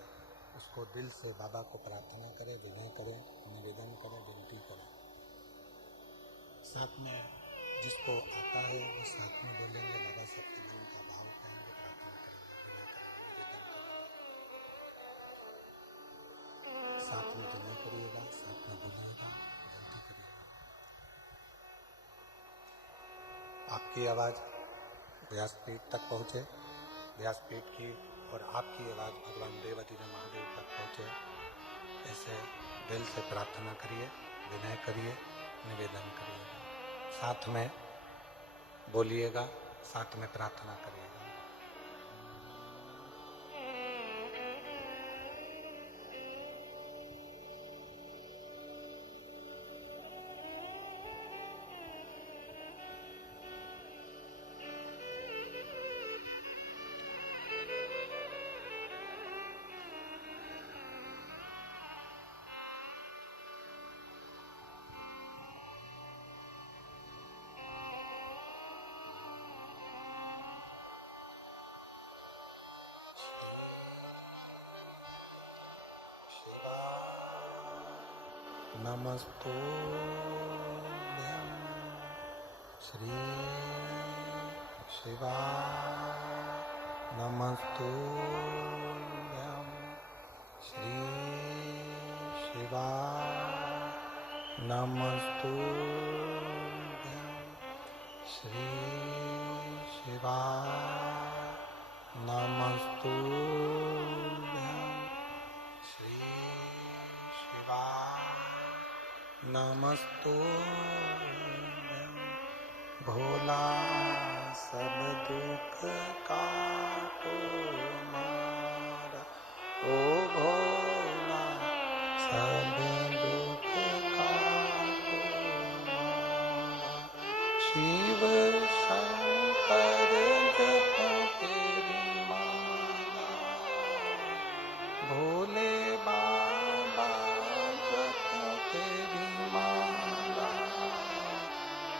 उसको दिल से बाबा को प्रार्थना करें, विनय करें, निवेदन करें, विनती करें। साथ में जिसको आता है वो साथ में बोलेंगे, बाबा सबके मन का भाव कहेंगे, प्रार्थना करेंगे, विनय करेंगे, साथ में विनय करिएगा, साथ में बोलिएगा, विनती करिएगा। आपकी आवाज़ व्यासपीठ तक पहुँचे, व्यासपीठ की और आपकी आवाज़ भगवान देवाधिदेव महादेव तक पहुँचे, ऐसे दिल से प्रार्थना करिए, विनय करिए, निवेदन करिएगा, साथ में बोलिएगा, साथ में प्रार्थना करिएगा। नमस्तुभ्यं श्री शिवाय नमस्तुभ्यं श्री शिवाय नमस्तुभ्यं श्री शिवाय नमस्तुभ्यं श्री शिवाय नमस्तुभ्यं भोला सब दुख काटो मारा ओ भोला सब दुख काटो मारा शिव शंकर जपो तेरी माला भोले बाबा जपो तेरी माला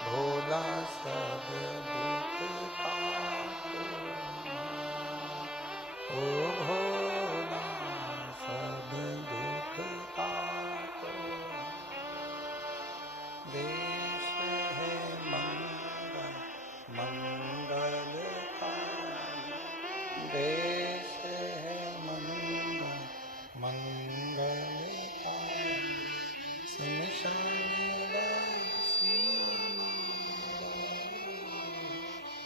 भोला सब दुख काटो ओ भोला सब दुख काटो देश है मंगल मंगलकारी देश है मंगल मंगलकारी शमशान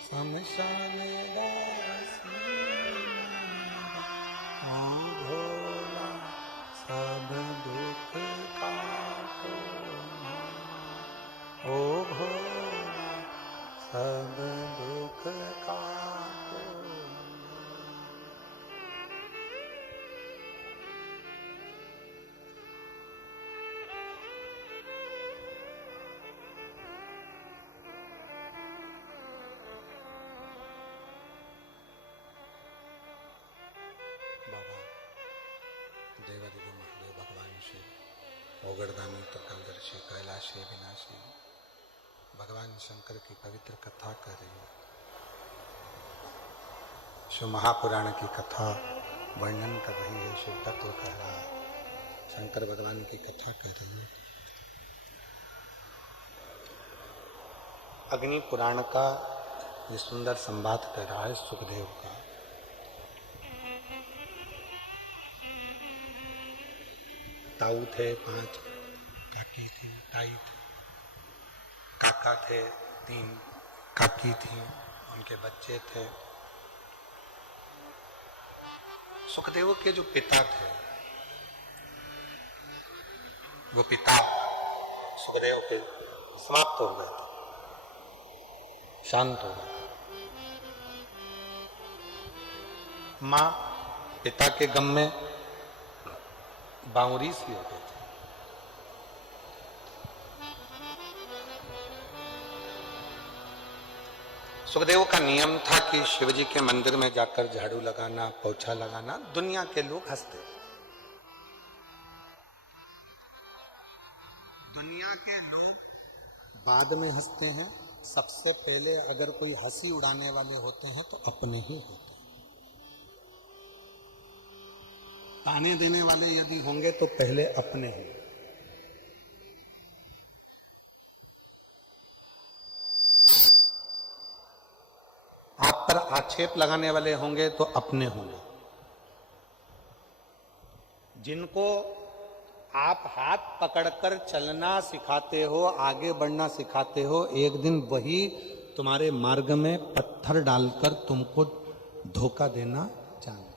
शमशान ओ भोला सब दुख काटो ओ भोला सब दुख काटो बाबा देवादिदेव महादेव भगवान शिव ओगरदानी त्रिकालदर्शी कैलाशी विनाशी भगवान शंकर की पवित्र कथा कर रही है। शिव महापुराण की कथा वर्णन कर रही है, शिव तत्व कह रहा है, शंकर भगवान की कथा कर रही है। अग्नि पुराण का ये सुंदर संवाद कर रहा है सुखदेव का। ताऊ थे 5, काकी थी, ताई थी, काका थे 3, काकी थी, उनके बच्चे थे। सुखदेव के जो पिता थे वो पिता सुखदेव के समाप्त हो गए थे, शांत हो गए। माँ पिता के गम में बावरी सी हो गए थे। सुखदेव का नियम था कि शिवजी के मंदिर में जाकर झाड़ू लगाना, पोछा लगाना, दुनिया के लोग हंसते। दुनिया के लोग बाद में हंसते हैं, सबसे पहले अगर कोई हंसी उड़ाने वाले होते हैं तो अपने ही होते हैं। ताने देने वाले यदि होंगे तो पहले अपने ही। आप पर आक्षेप लगाने वाले होंगे तो अपने होंगे। जिनको आप हाथ पकड़कर चलना सिखाते हो, आगे बढ़ना सिखाते हो, एक दिन वही तुम्हारे मार्ग में पत्थर डालकर तुमको धोखा देना जानते।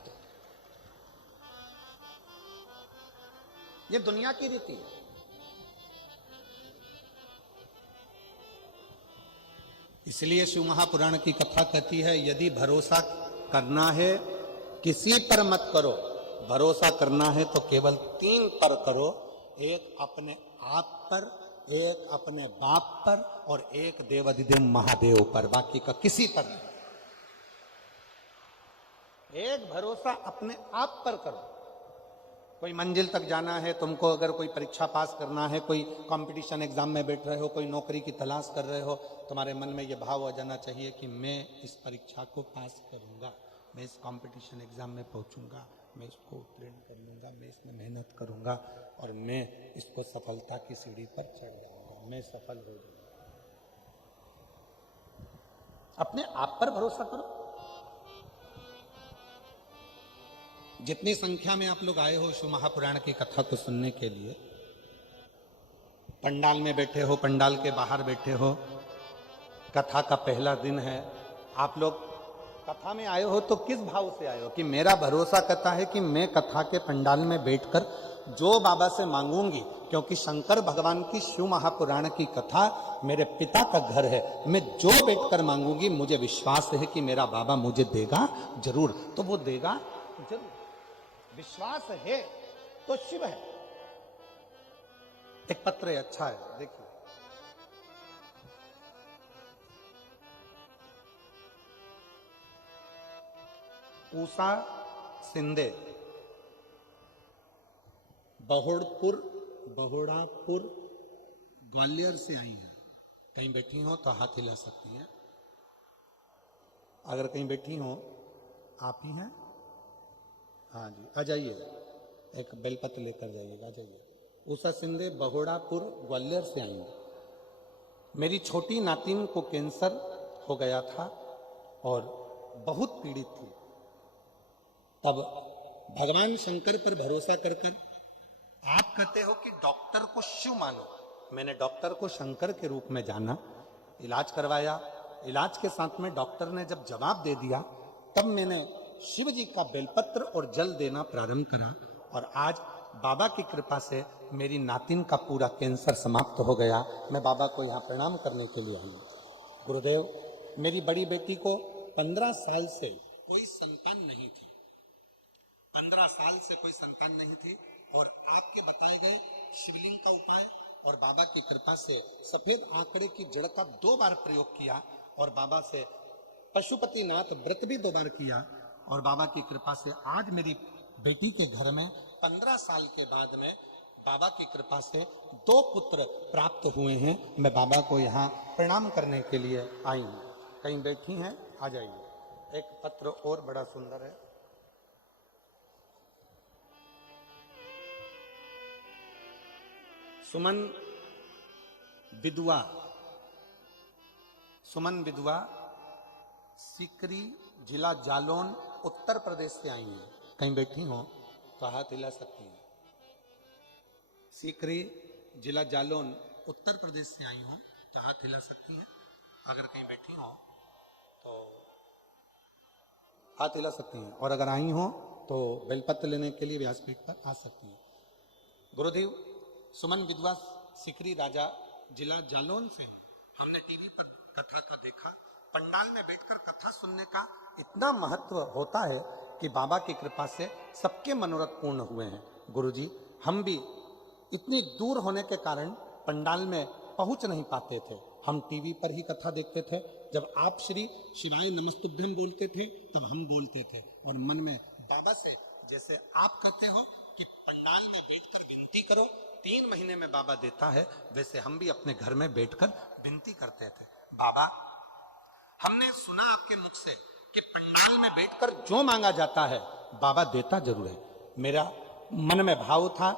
ये दुनिया की रीति है। इसलिए शिव महापुराण की कथा कहती है, यदि भरोसा करना है किसी पर मत करो, भरोसा करना है तो केवल 3 पर करो। एक अपने आप पर, एक अपने बाप पर और एक देवाधिदेव महादेव पर, बाकी का किसी पर नहीं। एक भरोसा अपने आप पर करो। कोई मंजिल तक जाना है तुमको, अगर कोई परीक्षा पास करना है, कोई कंपटीशन एग्जाम में बैठ रहे हो, कोई नौकरी की तलाश कर रहे हो, तुम्हारे मन में यह भाव आ जाना चाहिए कि मैं इस परीक्षा को पास करूंगा। मैं इस कंपटीशन एग्जाम में पहुंचूंगा, मैं इसको उत्तीर्ण कर लूंगा, मैं इसमें मेहनत करूंगा और मैं इसको सफलता की सीढ़ी पर चढ़ जाऊंगा, मैं सफल हो जाऊंगा। अपने आप पर भरोसा करो। जितनी संख्या में आप लोग आए हो शिव महापुराण की कथा को सुनने के लिए, पंडाल में बैठे हो, पंडाल के बाहर बैठे हो, कथा का पहला दिन है, आप लोग कथा में आए हो तो किस भाव से आए हो? कि मेरा भरोसा करता है कि मैं कथा के पंडाल में बैठकर जो बाबा से मांगूंगी, क्योंकि शंकर भगवान की शिव महापुराण की कथा मेरे पिता का घर है, मैं जो बैठकर मांगूंगी मुझे विश्वास है कि मेरा बाबा मुझे देगा जरूर, तो वो देगा जरूर। विश्वास है तो शिव है। एक पत्र है, अच्छा है, देखिए। ऊषा सिंधे बहुड़ापुर ग्वालियर से आई है। कहीं बैठी हो तो हाथ हिला सकती हैं। अगर कहीं बैठी हो, आप ही हैं? हाँ जी, आ जाइए, एक बेलपत्र लेकर जाइएगा, आ जाइए। उषा सिंधे बहुड़ापुर ग्वालियर से आई हैं। मेरी छोटी नातिन को कैंसर हो गया था और बहुत पीड़ित थी। तब भगवान शंकर पर भरोसा कर आप कहते हो कि डॉक्टर को शिव मानो। मैंने डॉक्टर को शंकर के रूप में जाना, इलाज करवाया। इलाज के साथ में डॉक्टर ने जब जवाब दे दिया, तब मैंने शिव जी का बेलपत्र और जल देना प्रारंभ करा और आज बाबा की कृपा से मेरी नातिन का पूरा कैंसर समाप्त हो गया। मैं बाबा को यहाँ प्रणाम करने के लिए आई। गुरुदेव, मेरी बड़ी बेटी को 15 साल से कोई संतान नहीं थी, 15 साल से कोई संतान नहीं थी और आपके बताए गए शिवलिंग का उपाय और बाबा की कृपा से सफेद आंकड़े की जड़ का 2 बार प्रयोग किया और बाबा से पशुपतिनाथ व्रत भी 2 बार किया और बाबा की कृपा से आज मेरी बेटी के घर में 15 साल के बाद में बाबा की कृपा से 2 पुत्र प्राप्त हुए हैं। मैं बाबा को यहाँ प्रणाम करने के लिए आई हूँ। कहीं बैठी हैं? आ जाइए। एक पत्र और बड़ा सुंदर है। सुमन विधवा सीकरी जिला जालौन उत्तर प्रदेश से आई हैं। कहीं बैठी हो तो हाथ हिला सकती हैं। सीकरी जिला जालौन उत्तर प्रदेश से आई हो तो हाथ हिला सकती हैं। अगर कहीं बैठी हो तो हाथ हिला सकती हैं और अगर आई हो तो बेलपत्र लेने के लिए व्यासपीठ पर आ सकती हैं। गुरुदेव, सुमन विधवा सीकरी राजा जिला जालौन से हमने टीवी पर कथा का देखा। पंडाल में बैठकर कथा सुनने का इतना महत्व होता है कि बाबा की कृपा से सबके मनोरथ पूर्ण हुए हैं। गुरुजी, हम भी इतनी दूर होने के कारण पंडाल में पहुंच नहीं पाते थे, हम टीवी पर ही कथा देखते थे। जब आप श्री शिवाय नमस्तुभ्यम बोलते थे तब हम बोलते थे और मन में बाबा से, जैसे आप कहते हो कि पंडाल में बैठकर विनती करो 3 महीने में बाबा देता है, वैसे हम भी अपने घर में बैठकर विनती करते थे। बाबा, हमने सुना आपके मुख से कि पंडाल में बैठकर जो मांगा जाता है बाबा देता जरूर है। मेरा मन में भाव था,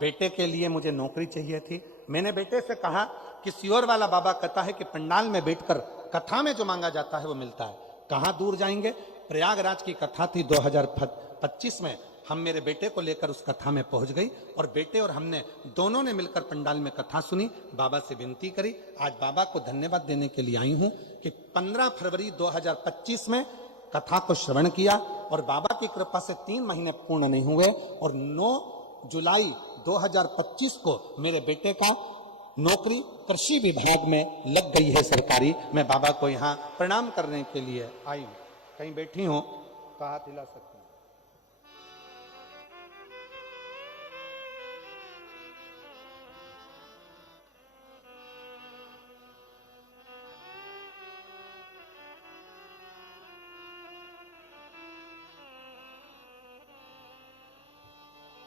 बेटे के लिए मुझे नौकरी चाहिए थी। मैंने बेटे से कहा कि सियोर वाला बाबा कहता है कि पंडाल में बैठकर कथा में जो मांगा जाता है वो मिलता है। कहाँ दूर जाएंगे? प्रयागराज की कथा थी 2025 में। हम मेरे बेटे को लेकर उस कथा में पहुंच गई और बेटे और हमने दोनों ने मिलकर पंडाल में कथा सुनी, बाबा से विनती करी। आज बाबा को धन्यवाद देने के लिए आई हूं कि 15 फरवरी 2025 में कथा को श्रवण किया और बाबा की कृपा से 3 महीने पूर्ण नहीं हुए और 9 जुलाई 2025 को मेरे बेटे का नौकरी कृषि विभाग में लग गई है सरकारी। मैं बाबा को यहाँ प्रणाम करने के लिए आई हूँ। कहीं बैठी हो तो हाथ हिला सकते हैं।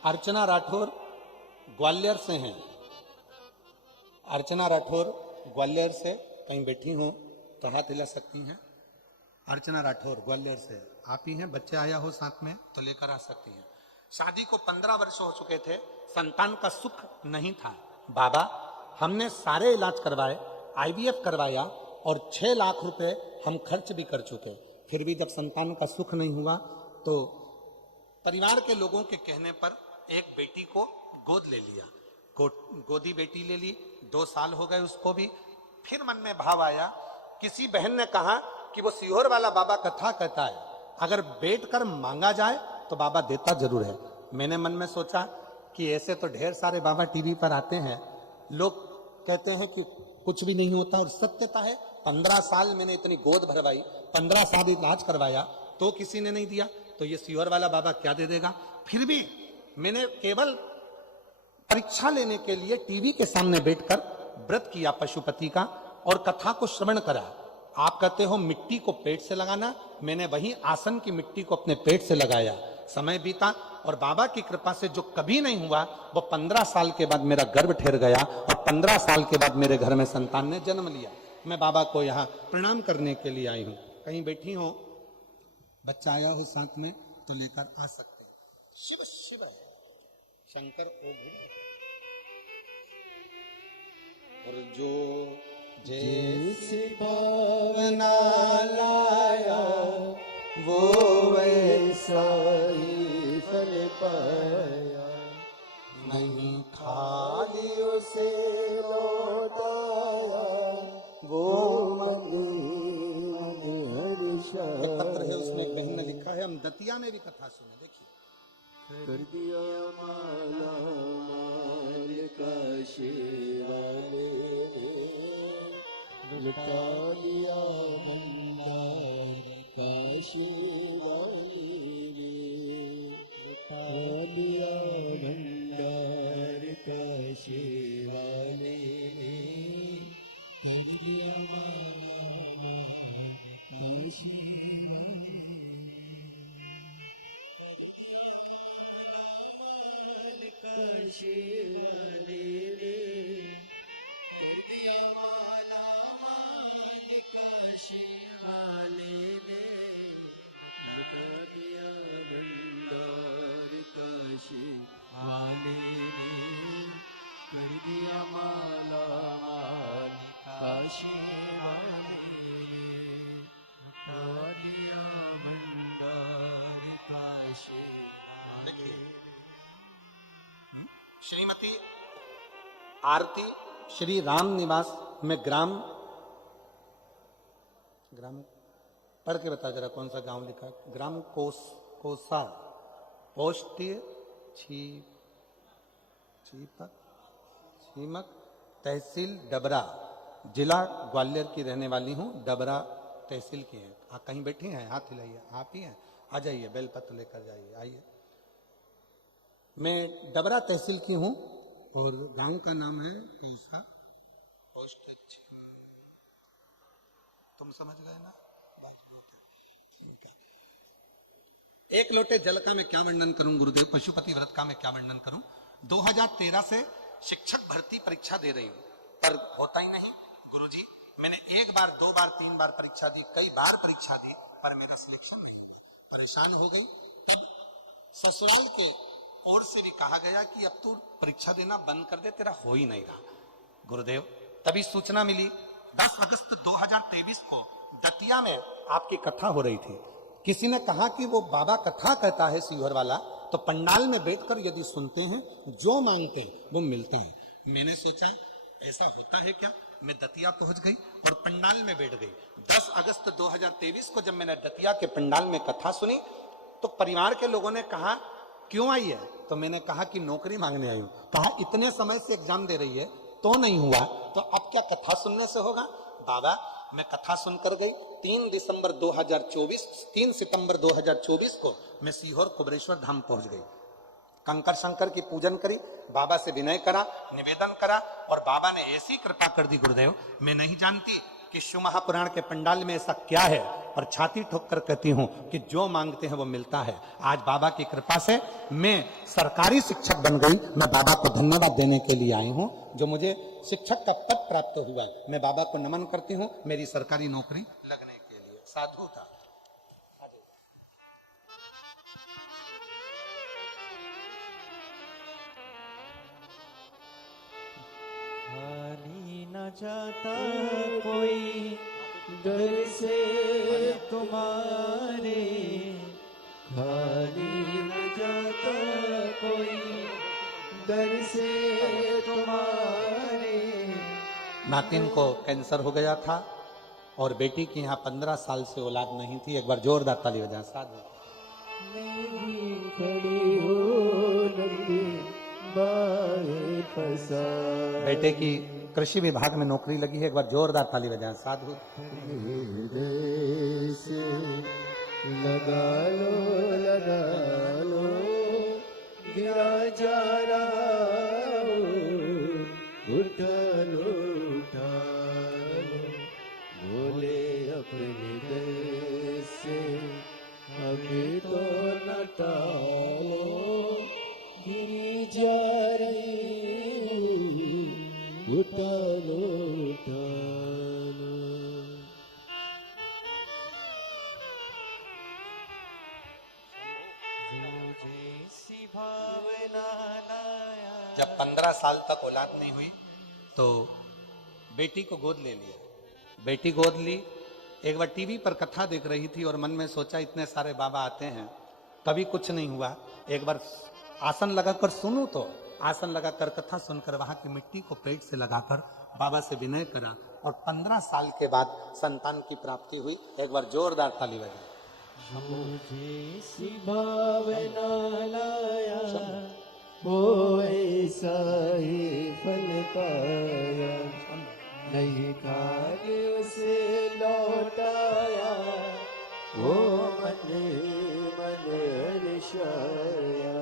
अर्चना राठौर ग्वालियर से हैं। अर्चना राठौर ग्वालियर से कहीं बैठी हो तो हाथ हिला सकती हैं। अर्चना राठौर ग्वालियर से, आप ही हैं, बच्चे आया हो साथ में तो लेकर आ सकती हैं। शादी को 15 वर्ष हो चुके थे, संतान का सुख नहीं था। बाबा हमने सारे इलाज करवाए, IVF करवाया और 6 लाख रुपए हम खर्च भी कर चुके, फिर भी जब संतान का सुख नहीं हुआ तो परिवार के लोगों के कहने पर एक बेटी को गोद ले लिया। गोदी बेटी ले ली, 2 साल हो गए उसको भी। फिर मन में भाव आया, किसी बहन ने कहा कि वो सीहोर वाला बाबा कथा कहता है, अगर बैठकर मांगा जाए तो बाबा देता जरूर है। मैंने मन में सोचा कि ऐसे तो ढेर सारे बाबा टीवी पर आते हैं, लोग कहते हैं कि कुछ भी नहीं होता, और सत्यता है। 15 साल मैंने इतनी गोद भरवाई, 15 साल इलाज करवाया तो किसी ने नहीं दिया, तो ये सीहोर वाला बाबा क्या दे देगा। फिर भी मैंने केवल परीक्षा लेने के लिए टीवी के सामने बैठकर व्रत किया पशुपति का और कथा को श्रवण करा। आप कहते हो मिट्टी को पेट से लगाना, मैंने वही आसन की मिट्टी को अपने पेट से लगाया। समय बीता और बाबा की कृपा से जो कभी नहीं हुआ वो 15 साल के बाद मेरा गर्भ ठहर गया और 15 साल के बाद मेरे घर में संतान ने जन्म लिया। मैं बाबा को यहाँ प्रणाम करने के लिए आई हूँ। कहीं बैठी हो, बच्चा आया हो साथ में तो लेकर आ सकते हैं। शिव शिव शंकर ओ भूल, और जो जैसी भावना लाया वो वैसा ही फल पाया, नहीं खाली उसे लौटाया वो एक पत्र है, उसमें एक बहन ने लिखा है, हम दतिया में भी कथा सुने। देखिए, कर दिया माला माल का शेवाले, लुटा दिया भंडार का शेवाले रे, लुटा दिया भंडार का शेवाले रे, कर दिया माला माल का शेवाले, शिवाले रे, कर दिया माला माल का शिवाले रे, लुटा दिया भंडार का शिवाले रे, कर दिया माला माल का शिवाले रे, लुटा दिया भंडार का शिवाले। श्रीमती आरती श्री राम निवास में ग्राम पढ़ के बता जरा कौन सा गांव लिखा, ग्राम कोसा पोस्ट छीमक तहसील डबरा, जिला ग्वालियर की रहने वाली हूँ। डबरा तहसील की है। आप कहीं बैठी हैं, हाथ हिलाइए, आप ही हैं, आ जाइए, बेलपत्र लेकर जाइए, आइए। मैं डबरा तहसील की हूँ और गांव का नाम है कौसा पोस्ट। तुम समझ गए ना। एक लोटे जल का मैं क्या वर्णन करूं गुरुदेव, पशुपति व्रत का मैं क्या वर्णन करूं। 2013 से शिक्षक भर्ती परीक्षा दे रही हूं पर होता ही नहीं गुरुजी। मैंने 1 बार 2 बार 3 बार परीक्षा दी, कई बार परीक्षा दी पर मेरा सिलेक्शन नहीं हुआ। परेशान हो गई। तब ससुराल के ओर से भी कहा गया कि अब तू परीक्षा देना बंद कर दे, तेरा हो ही नहीं रहा। गुरुदेव तभी सूचना मिली 10 अगस्त 2023 को दतिया में आपकी कथा हो रही थी। किसी ने कहा कि वो बाबा कथा कहता है सीहोर वाला, तो पंडाल में बैठकर यदि सुनते हैं जो मांगते हैं वो मिलता है। मैंने सोचा ऐसा होता है क्या। मैं दतिया पहुंच गई और पंडाल में बैठ गई। 10 अगस्त 2023 को जब मैंने दतिया के पंडाल में कथा सुनी तो परिवार के लोगों ने कहा क्यों आई है, तो मैंने कहा कि नौकरी मांगने आई हूं। कहा इतने समय से एग्जाम दे रही है तो नहीं हुआ, तो अब क्या कथा सुनने से होगा। बाबा मैं कथा सुनकर गई। 3 सितंबर 2024 को मैं सीहोर कुबरेश्वर धाम पहुंच गई। कंकर शंकर की पूजन करी, बाबा से विनय करा, निवेदन करा और बाबा ने ऐसी कृपा कर दी गुरुदेव। मैं नहीं जानती कि शिव महापुराण के पंडाल में ऐसा क्या है, और छाती ठोक कर कहती हूं कि जो मांगते हैं वो मिलता है। आज बाबा की कृपा से मैं सरकारी शिक्षक बन गई। मैं बाबा को धन्यवाद देने के लिए आई हूं, जो मुझे शिक्षक का पद प्राप्त हुआ। मैं बाबा को नमन करती हूं मेरी सरकारी नौकरी लगने के लिए। साधु था। जाता कोई दर से तुम्हारे, खाली न जाता कोई दर से तुम्हारे। नातिन को कैंसर हो गया था और बेटी की यहाँ 15 साल से औलाद नहीं थी। एक बार जोरदार ताली बजाएं साथ। नहीं खड़ी हो लंबी बाहें पसार। बेटे की कृषि विभाग में नौकरी लगी है। एक बार जोरदार ताली बजाएं साधु। हृदय से लगा लो गिरा जा रहा हो, उठा लो बोले अपने दिल से अभी तो न टालो, गिरी जा रही उठा लो। जैसी भावना लाया। जब 15 साल तक औलाद नहीं हुई तो बेटी को गोद ले लिया। बेटी गोद ली। एक बार टीवी पर कथा देख रही थी और मन में सोचा इतने सारे बाबा आते हैं, कभी कुछ नहीं हुआ, एक बार आसन लगाकर सुनूं। तो आसन लगाकर कथा सुनकर वहां की मिट्टी को पेट से लगाकर बाबा से विनय करा और 15 साल के बाद संतान की प्राप्ति हुई। एक बार जोरदार ताली बजाएं। जैसी भावना लाया वो ऐसा ही फल पाया, नहीं खाली उसे लौटाया वो मन हर्षाया।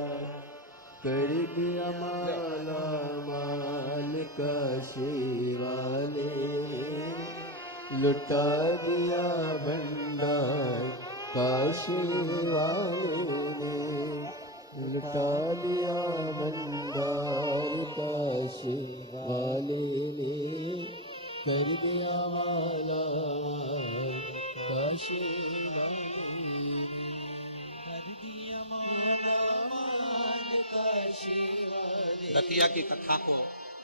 कर दिया माला माल काशी वाले, लुटा दिया भंडार काशी वाले ने, लुटा दिया भंडार काशी वाले ने, कर दिया माला काशी वाले ने, कर दिया माला काशी वाले। दतिया की कथा को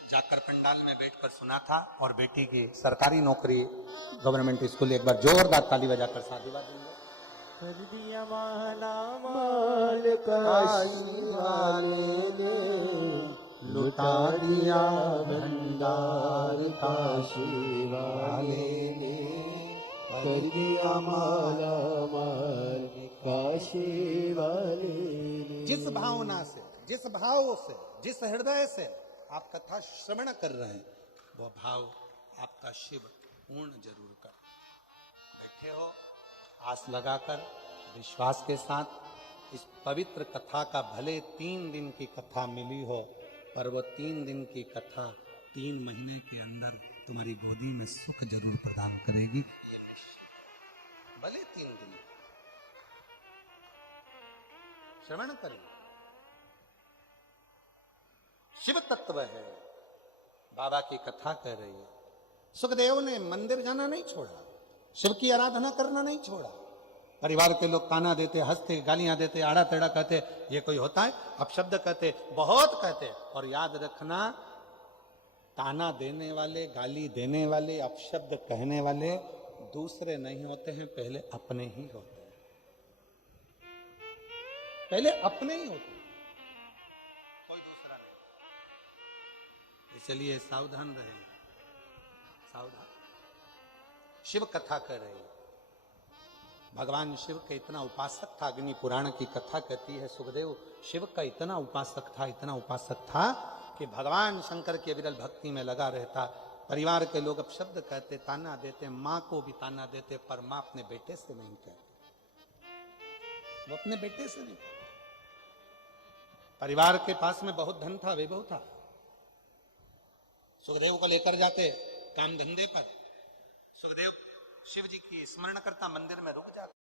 जाकर पंडाल में बैठकर सुना था और बेटी की सरकारी नौकरी गवर्नमेंट स्कूल। एक बार जोरदार ताली बजाकर साधुवाद देंगे। कर दिया माला माल काशी वाले ने, लुटा दिया भंडार काशी वाले ने, कर दिया माला माल काशी वाले ने। जिस भावना से, जिस भाव से, जिस हृदय से आप कथा श्रवण कर रहे हैं, वो भाव आपका शिव पूर्ण जरूर कर। बैठे हो आस लगाकर विश्वास के साथ। इस पवित्र कथा का भले 3 दिन की कथा मिली हो, पर वो 3 दिन की कथा 3 महीने के अंदर तुम्हारी गोदी में सुख जरूर प्रदान करेगी, ये निश्चित। भले 3 दिन श्रवण करिए। शिव तत्व है, बाबा की कथा कर रही है। सुखदेव ने मंदिर जाना नहीं छोड़ा, शिव की आराधना करना नहीं छोड़ा। परिवार के लोग ताना देते, हंसते, गालियां देते, आड़ा टेढ़ा कहते, ये कोई होता है, अपशब्द कहते, बहुत कहते। और याद रखना, ताना देने वाले, गाली देने वाले, अपशब्द कहने वाले दूसरे नहीं होते हैं, पहले अपने ही होते हैं। पहले अपने ही होते हैं, कोई दूसरा नहीं। इसलिए सावधान रहे, सावधान। शिव कथा कर रही है। भगवान शिव के इतना उपासक था, अग्नि पुराण की कथा कहती है, सुखदेव शिव का इतना उपासक था, इतना उपासक था कि भगवान शंकर की अविरल भक्ति में लगा रहता। परिवार के लोग अपशब्द कहते, ताना देते, माँ को भी ताना देते, पर माँ अपने बेटे से नहीं कहती, वो अपने बेटे से नहीं कहती। परिवार के पास में बहुत धन था, वैभव था, सुखदेव को लेकर जाते काम धंधे पर। सुखदेव शिव जी की स्मरण करता, मंदिर में रुक जाता,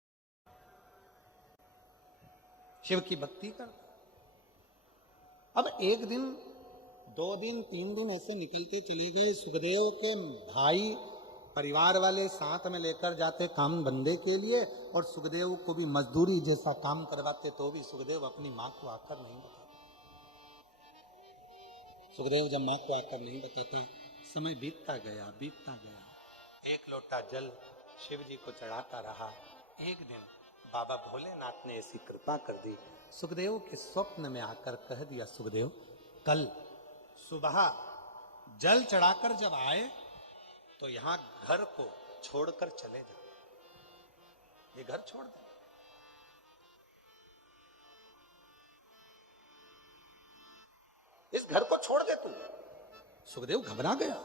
शिव की भक्ति करता। अब 1 दिन, 2 दिन, 3 दिन ऐसे निकलते चले गए। सुखदेव के भाई परिवार वाले साथ में लेकर जाते काम बंदे के लिए, और सुखदेव को भी मजदूरी जैसा काम करवाते, तो भी सुखदेव अपनी मां को आकर नहीं बताते। सुखदेव जब मां को आकर नहीं बताता समय बीतता गया बीतता गया। एक लोटा जल शिव जी को चढ़ाता रहा। एक दिन बाबा भोलेनाथ ने ऐसी कृपा कर दी, सुखदेव के स्वप्न में आकर कह दिया, सुखदेव कल सुबह जल चढ़ाकर जब आए तो यहां घर को छोड़कर चले जाओ, ये घर छोड़ दे। इस घर को छोड़ दे तू। सुखदेव घबरा गया।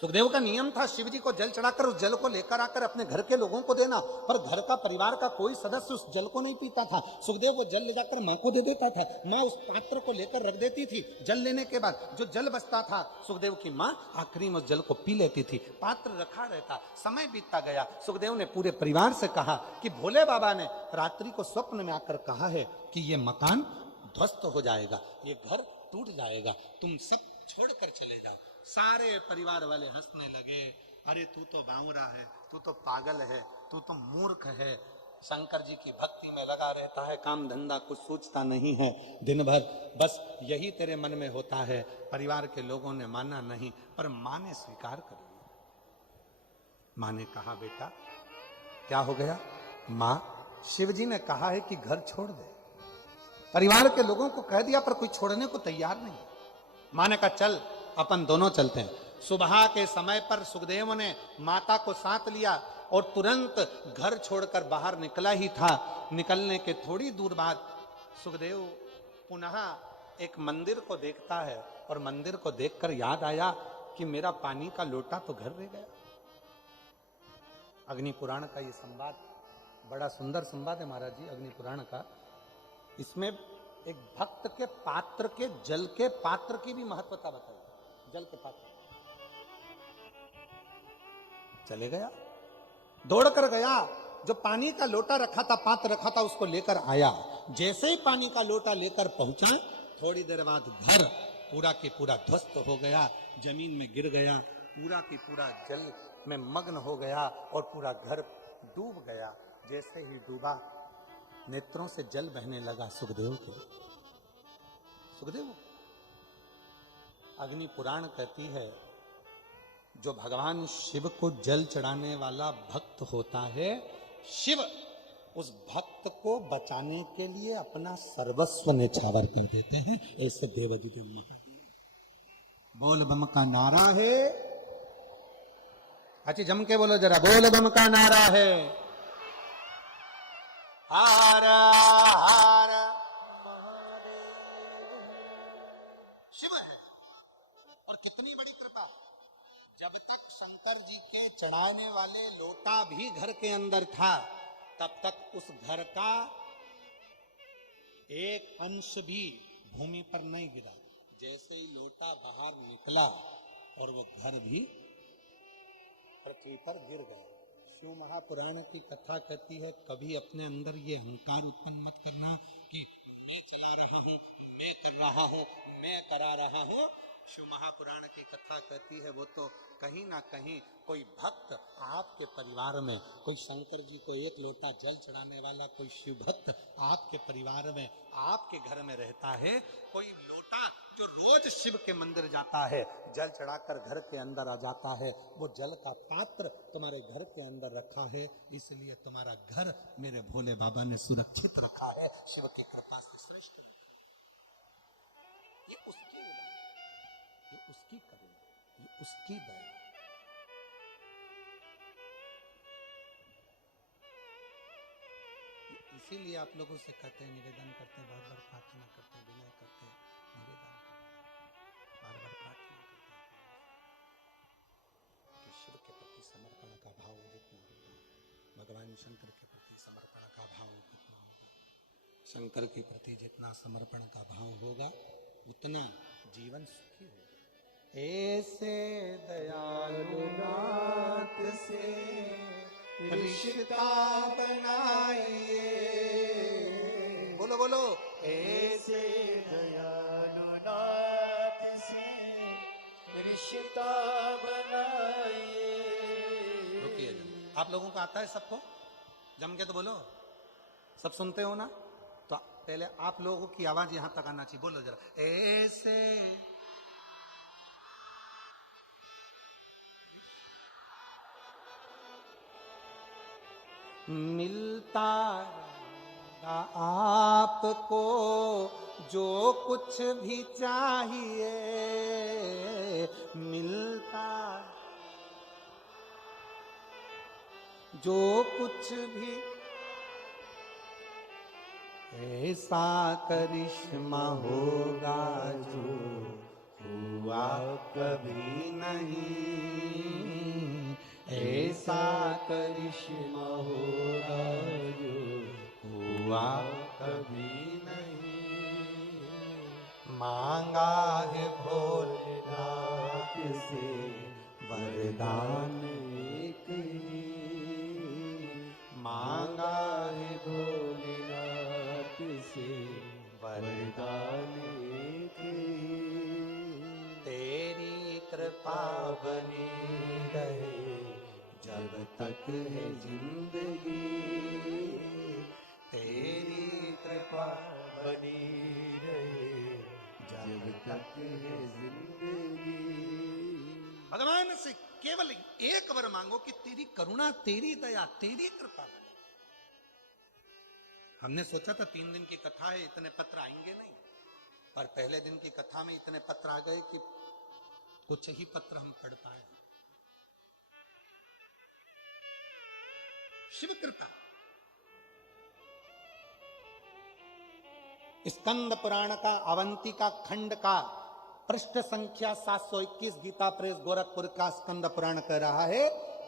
सुखदेव का नियम था शिव जी को जल चढ़ाकर उस जल को लेकर आकर अपने घर के लोगों को देना, पर घर का परिवार का कोई सदस्य उस जल को नहीं पीता था। सुखदेव वो जल ले जाकर मां को दे देता था, मां उस पात्र को लेकर रख देती थी। जल लेने के बाद जो जल बचता था सुखदेव की मां आखिरी में उस जल को पी लेती थी, पात्र रखा रहता। समय बीतता गया। सुखदेव ने पूरे परिवार से कहा कि भोले बाबा ने रात्रि को स्वप्न में आकर कहा है कि ये मकान ध्वस्त हो जाएगा, ये घर टूट जाएगा, तुम सब छोड़कर चले जाओ। सारे परिवार वाले हंसने लगे, अरे तू तो बावरा है, तू तो पागल है, तू तो मूर्ख है, शंकर जी की भक्ति में लगा रहता है, काम धंधा कुछ सोचता नहीं है, दिन भर बस यही तेरे मन में होता है। परिवार के लोगों ने माना नहीं, पर मां ने स्वीकार कर लिया। मां ने कहा बेटा क्या हो गया? मां शिव जी ने कहा है कि घर छोड़ दे। परिवार के लोगों को कह दिया पर कोई छोड़ने को तैयार नहीं। मां ने कहा चल अपन दोनों चलते हैं। सुबह के समय पर सुखदेव ने माता को साथ लिया और तुरंत घर छोड़कर बाहर निकला ही था। निकलने के थोड़ी दूर बाद सुखदेव पुनः एक मंदिर को देखता है और मंदिर को देखकर याद आया कि मेरा पानी का लोटा तो घर रह गया। अग्नि पुराण का ये संवाद बड़ा सुंदर संवाद है महाराज जी, अग्नि पुराण का। इसमें एक भक्त के पात्र के जल के पात्र की भी महत्वता बताई। जल के पात्र चले गया, दौड़ कर गया, जो पानी का लोटा रखा था, पात्र रखा था, उसको लेकर आया। जैसे ही पानी का लोटा लेकर पहुंचा, थोड़ी देर बाद घर पूरा के पूरा ध्वस्त हो गया, जमीन में गिर गया, पूरा की पूरा जल में मग्न हो गया और पूरा घर डूब गया। जैसे ही डूबा नेत्रों से जल बहने लगा सुखदेव के। सुखदेव अग्नि पुराण कहती है जो भगवान शिव को जल चढ़ाने वाला भक्त होता है, शिव उस भक्त को बचाने के लिए अपना सर्वस्व न्यौछावर कर देते हैं। ऐसे देवजी के बोल बम का नारा है। अच्छी जम के बोलो जरा, बोल बम का नारा है। हार हार शिव है। और कितनी बड़ी कृपा, जब तक शंकर जी के चढ़ाने वाले लोटा भी घर के अंदर था, तब तक उस घर का एक अंश भी भूमि पर नहीं गिरा। जैसे ही लोटा बाहर निकला और वो घर भी पृथ्वी पर गिर गया। शिव महापुराण की कथा कहती है कभी अपने अंदर ये अहंकार उत्पन्न मत करना कि मैं चला रहा हूं, मैं कर रहा हूं, मैं करा रहा हूं। शिव महापुराण की कथा कहती है वो तो कहीं ना कहीं कोई भक्त आपके परिवार में, कोई शंकर जी को एक लोटा जल चढ़ाने वाला कोई शिव भक्त आपके परिवार में, आपके घर में रहता है। कोई लोटा जो रोज शिव के मंदिर जाता है, जल चढ़ाकर घर के अंदर आ जाता है, वो जल का पात्र तुम्हारे घर के अंदर रखा है, इसलिए तुम्हारा घर मेरे भोले बाबा ने सुरक्षित रखा है, शिव की कृपा से श्रेष्ठ। ये उसकी ये उसकी करुणा, ये उसकी दया। इसीलिए आप लोगों से कहते हैं, निवेदन करते हैं, बार बार प्रार्थना करते हैं, विनय करते हैं, निवेदन बार बार प्रार्थना करते हैं कि शिव के प्रति समर्पण का भाव जितना होगा, भगवान शंकर के प्रति समर्पण का भाव जितना होगा, शंकर के प्रति जितना समर्पण का भाव होगा उतना जीवन सुखी होगा। ऐसे दयालु नाथ से रिश्ता बनाइए, बोलो बोलो, ऐसे दयालु नाथ से रिश्ता बनाइए। रुकिए, आप लोगों को आता है सबको? जम के तो बोलो, सब सुनते हो ना? तो पहले आप लोगों की आवाज यहां तक आना चाहिए। बोलो जरा, ऐसे मिलता रहेगा आपको जो कुछ भी चाहिए, मिलता जो कुछ भी। ऐसा करिश्मा होगा जो हुआ कभी नहीं, ऐसा करिश्मा होगा जो हुआ कभी नहीं। मांगा है भोलेनाथ से वरदान एक ही, मांगा है भोलेनाथ से वरदान एक ही। तेरी कृपा बनी रहे जब तक है जिंदगी, तेरी कृपा बनी रहे जब तक है जिंदगी। भगवान से केवल एक वर मांगो कि तेरी करुणा, तेरी दया, तेरी कृपा। हमने सोचा था 3 दिन की कथा है, इतने पत्र आएंगे नहीं, पर पहले दिन की कथा में इतने पत्र आ गए कि कुछ ही पत्र हम पढ़ पाए। शिव कृपा। स्कंद पुराण का अवंतिका खंड का पृष्ठ संख्या 721 गीता प्रेस गोरखपुर का स्कंद पुराण कह रहा है।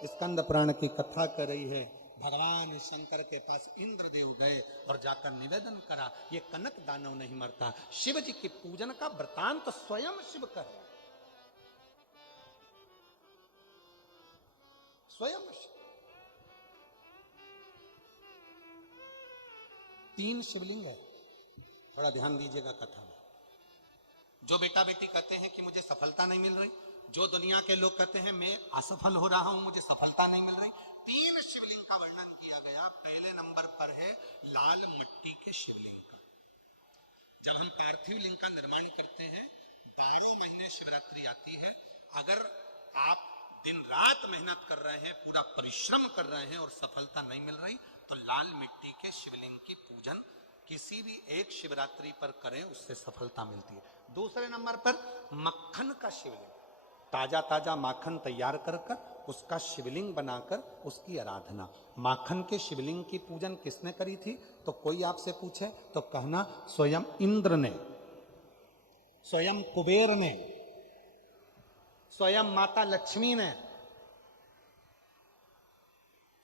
स्कंद पुराण की कथा कर रही है। भगवान शंकर के पास इंद्रदेव गए और जाकर निवेदन करा, ये कनक दानव नहीं मरता। शिव जी के पूजन का वृतांत तो स्वयं शिव कर रहे, स्वयं शिव। 3 शिवलिंग है, थोड़ा ध्यान दीजिएगा कथा में। जो बेटा बेटी कहते हैं कि मुझे सफलता नहीं मिल रही, जो दुनिया के लोग कहते हैं मैं असफल हो रहा हूं, मुझे सफलता नहीं मिल रही, 3 शिवलिंग का वर्णन किया गया। पहले नंबर पर है लाल मट्टी के शिवलिंग का। जब हम पार्थिव लिंग का निर्माण करते हैं, 12 महीने शिवरात्रि आती है, अगर आप दिन रात मेहनत कर रहे हैं, पूरा परिश्रम कर रहे हैं और सफलता नहीं मिल रही, तो लाल मिट्टी के शिवलिंग की पूजन किसी भी एक शिवरात्रि पर करें, उससे सफलता मिलती है। दूसरे नंबर पर मक्खन का शिवलिंग, ताजा ताजा माखन तैयार कर उसका शिवलिंग बनाकर उसकी आराधना। माखन के शिवलिंग की पूजन किसने करी थी? तो कोई आपसे पूछे तो कहना स्वयं इंद्र ने, स्वयं कुबेर ने, स्वयं माता लक्ष्मी ने,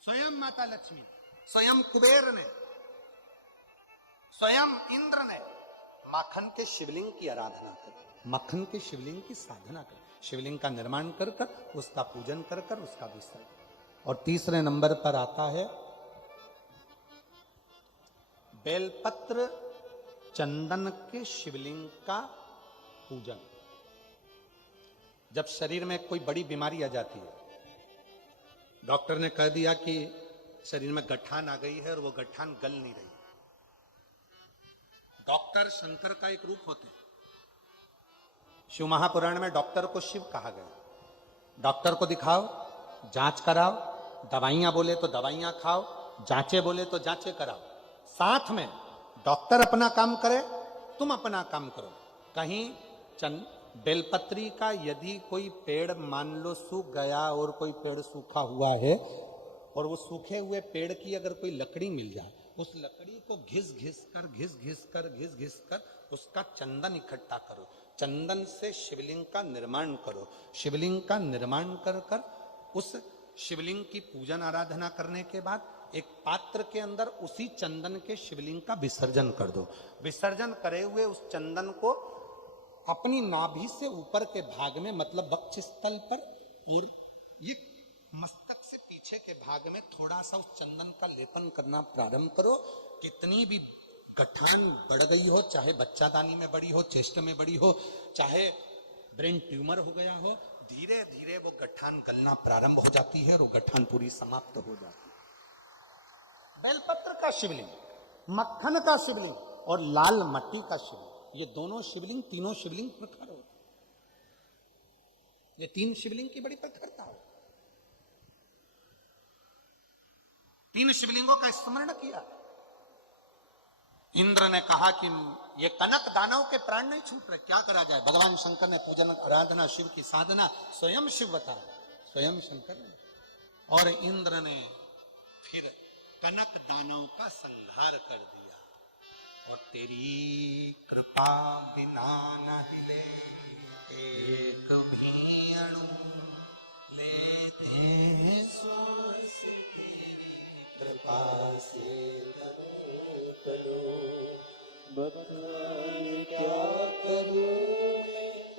स्वयं माता लक्ष्मी, स्वयं कुबेर ने, स्वयं इंद्र ने माखन के शिवलिंग की आराधना करी, मक्खन के शिवलिंग की साधना करी, शिवलिंग का निर्माण कर उसका पूजन कर उसका विसर्जन। और तीसरे नंबर पर आता है बेलपत्र चंदन के शिवलिंग का पूजन। जब शरीर में कोई बड़ी बीमारी आ जाती है, डॉक्टर ने कह दिया कि शरीर में गठान आ गई है और वो गठान गल नहीं रही, डॉक्टर शंकर का एक रूप होते हैं। शिव महापुराण में डॉक्टर को शिव कहा गया। डॉक्टर को दिखाओ, जांच कराओ, दवाइयां बोले तो दवाइयां खाओ, जांचे बोले तो जांचे कराओ, साथ में डॉक्टर अपना काम करे, तुम अपना काम करो। कहीं बेलपत्री का यदि कोई पेड़ मान लो सूख गया और कोई पेड़ सूखा हुआ है, और वो सूखे हुए पेड़ की अगर कोई लकड़ी मिल जाए, उस लकड़ी को घिस घिस कर उसका चंदन इकट्ठा करो, चंदन से शिवलिंग का निर्माण करो, शिवलिंग का निर्माण कर उस शिवलिंग की पूजन आराधना करने के बाद एक पात्र के अंदर उसी चंदन के शिवलिंग का विसर्जन कर दो। विसर्जन करे हुए उस चंदन को अपनी नाभि से ऊपर के भाग में, मतलब वक्षस्थल पर, और ये मस्तक से पीछे के भाग में थोड़ा सा उस चंदन का लेपन करना प्रारंभ करो। कितनी भी गठान बढ़ गई हो, चाहे बच्चादानी में बड़ी हो, चेस्ट में बड़ी हो, चाहे ब्रेन ट्यूमर हो गया हो, धीरे धीरे वो गठान गलना प्रारंभ हो जाती है और वो गठान पूरी समाप्त हो जाती है। बेलपत्र का शिवलिंग, मक्खन का शिवलिंग और लाल मट्टी का शिवलिंग, ये दोनों शिवलिंग, तीनों शिवलिंग प्रखर हो। ये 3 शिवलिंग की बड़ी प्रखरता हो। 3 शिवलिंगों का स्मरण किया। इंद्र ने कहा कि ये कनक दानव के प्राण नहीं छूट रहे, क्या करा जाए। भगवान शंकर ने पूजन आराधना शिव की साधना स्वयं शिव बताया, स्वयं शंकर ने। और इंद्र ने फिर कनक दानव का संहार कर दिया। और तेरी कृपा बिना न हिले एक भी अणु, लेते श्वास तेरी कृपा से बताए क्या करूं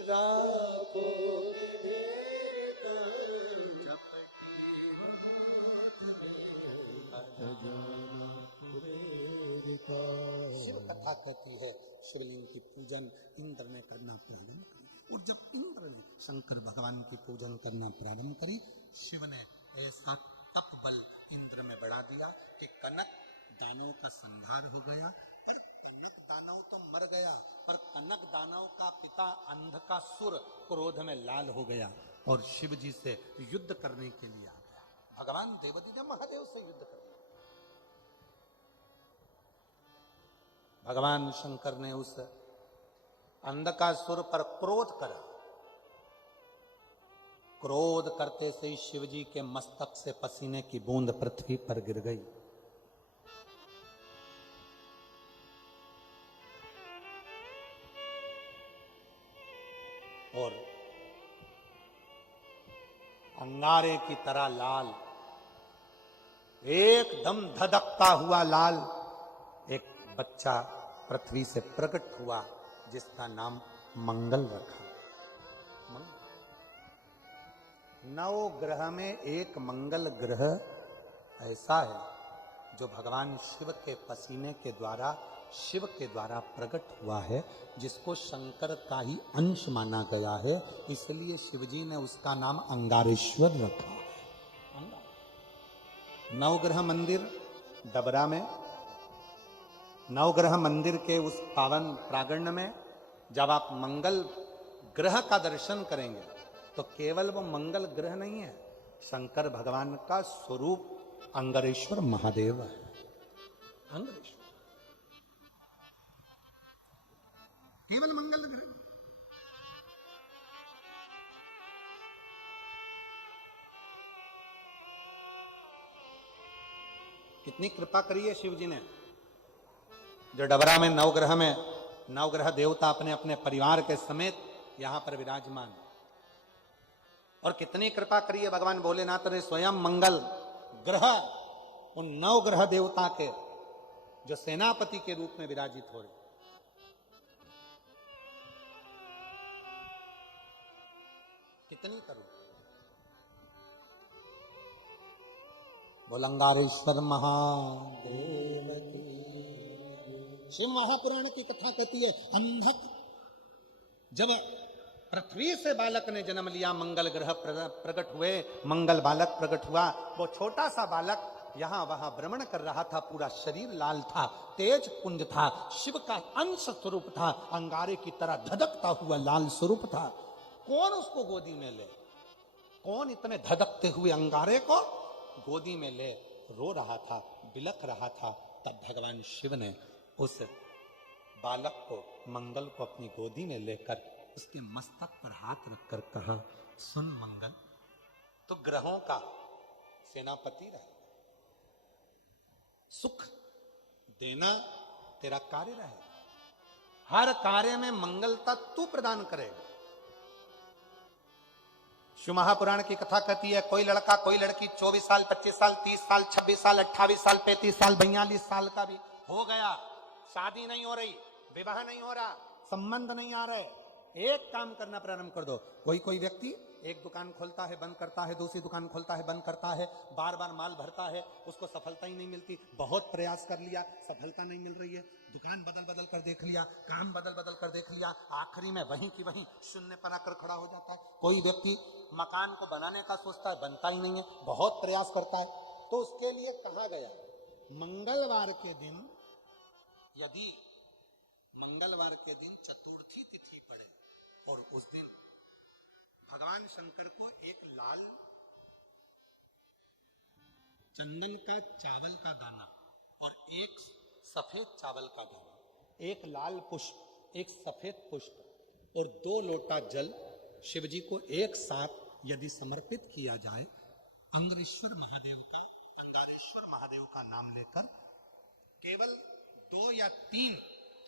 राखो शिव कथा कहती है शिवलिंग की पूजन इंद्र ने करना प्रारंभ करी। और जब इंद्र ने शंकर भगवान की पूजन करना प्रारंभ करी, शिव ने ऐसा तप बल इंद्र में बढ़ा दिया कि कनक दानव का संहार हो गया। पर कनक दानव तो मर गया, पर कनक दानव का पिता अंधकासुर क्रोध में लाल हो गया और शिव जी से युद्ध करने के लिए आ गया। भगवान देवदत्त महादेव से युद्ध कर, भगवान शंकर ने उस अंधकासुर पर क्रोध करा। क्रोध करते से ही शिव जी के मस्तक से पसीने की बूंद पृथ्वी पर गिर गई। और अंगारे की तरह लाल, एकदम धधकता हुआ लाल एक बच्चा पृथ्वी से प्रकट हुआ, जिसका नाम मंगल रखा। नौ ग्रह में एक मंगल ग्रह ऐसा है जो भगवान शिव के पसीने के द्वारा, शिव के द्वारा प्रकट हुआ है, जिसको शंकर का ही अंश माना गया है। इसलिए शिवजी ने उसका नाम अंगारेश्वर रखा। नवग्रह मंदिर डबरा में, नवग्रह मंदिर के उस पावन प्रांगण में जब आप मंगल ग्रह का दर्शन करेंगे तो केवल वो मंगल ग्रह नहीं है, शंकर भगवान का स्वरूप अंगारेश्वर महादेव है। अंगारेश्वर केवल मंगल ग्रह। कितनी कृपा करी है शिव जी ने, जो डबरा में नवग्रह देवता अपने अपने परिवार के समेत यहां पर विराजमान। और कितनी कृपा करी है भगवान भोलेनाथ ने, स्वयं मंगल ग्रह उन नवग्रह देवता के जो सेनापति के रूप में विराजित हो रहे। कितनी करूं। बोलंगारेश्वर महादेव की। शिव महापुराण की कथा कहती है, अंधक जब पृथ्वी से बालक ने जन्म लिया, मंगल ग्रह प्रकट हुए, मंगल बालक प्रकट हुआ। वो छोटा सा बालक यहां वहां भ्रमण कर रहा था, पूरा शरीर लाल था, तेज पुंज था, शिव का अंश स्वरूप था, अंगारे की तरह धधकता हुआ लाल स्वरूप था। कौन उसको गोदी में ले, कौन इतने धधकते हुए अंगारे को गोदी में ले रो रहा था, बिलख रहा था। तब भगवान शिव ने उस बालक को, मंगल को अपनी गोदी में लेकर उसके मस्तक पर हाथ रखकर कहा, सुन मंगल, तो ग्रहों का सेनापति रहे, सुख देना तेरा कार्य रहे, हर कार्य में मंगलता तू प्रदान करेगा। शिव महापुराण की कथा कहती है, कोई लड़का कोई लड़की 24 साल 25 साल 30 साल 26 साल 28 साल 35 साल 42 साल का भी हो गया, शादी नहीं हो रही, विवाह नहीं हो रहा, संबंध नहीं आ रहे, एक काम करना प्रारंभ कर दो। कोई व्यक्ति एक दुकान खोलता है बंद करता है, दूसरी दुकान खोलता है बंद करता है, बार बार माल भरता है, उसको सफलता ही नहीं मिलती, बहुत प्रयास कर लिया, सफलता नहीं मिल रही है, दुकान बदल बदल कर देख लिया, काम बदल बदल कर देख लिया, आखिरी में वहीं की वहीं शून्य पर आकर खड़ा हो जाता है। कोई व्यक्ति मकान को बनाने का सोचता है, बनता ही नहीं है, बहुत प्रयास करता है। तो उसके लिए कहा गया, मंगलवार के दिन, यदि मंगलवार के दिन चतुर्थी तिथि पड़े और उस दिन भगवान शंकर को एक लाल चंदन का चावल का दाना और एक सफेद चावल का दाना, एक लाल पुष्प, एक सफेद पुष्प और 2 लोटा जल शिव जी को एक साथ यदि समर्पित किया जाए, अंगरेश्वर महादेव का, अंगारेश्वर महादेव का नाम लेकर, केवल 2 या 3,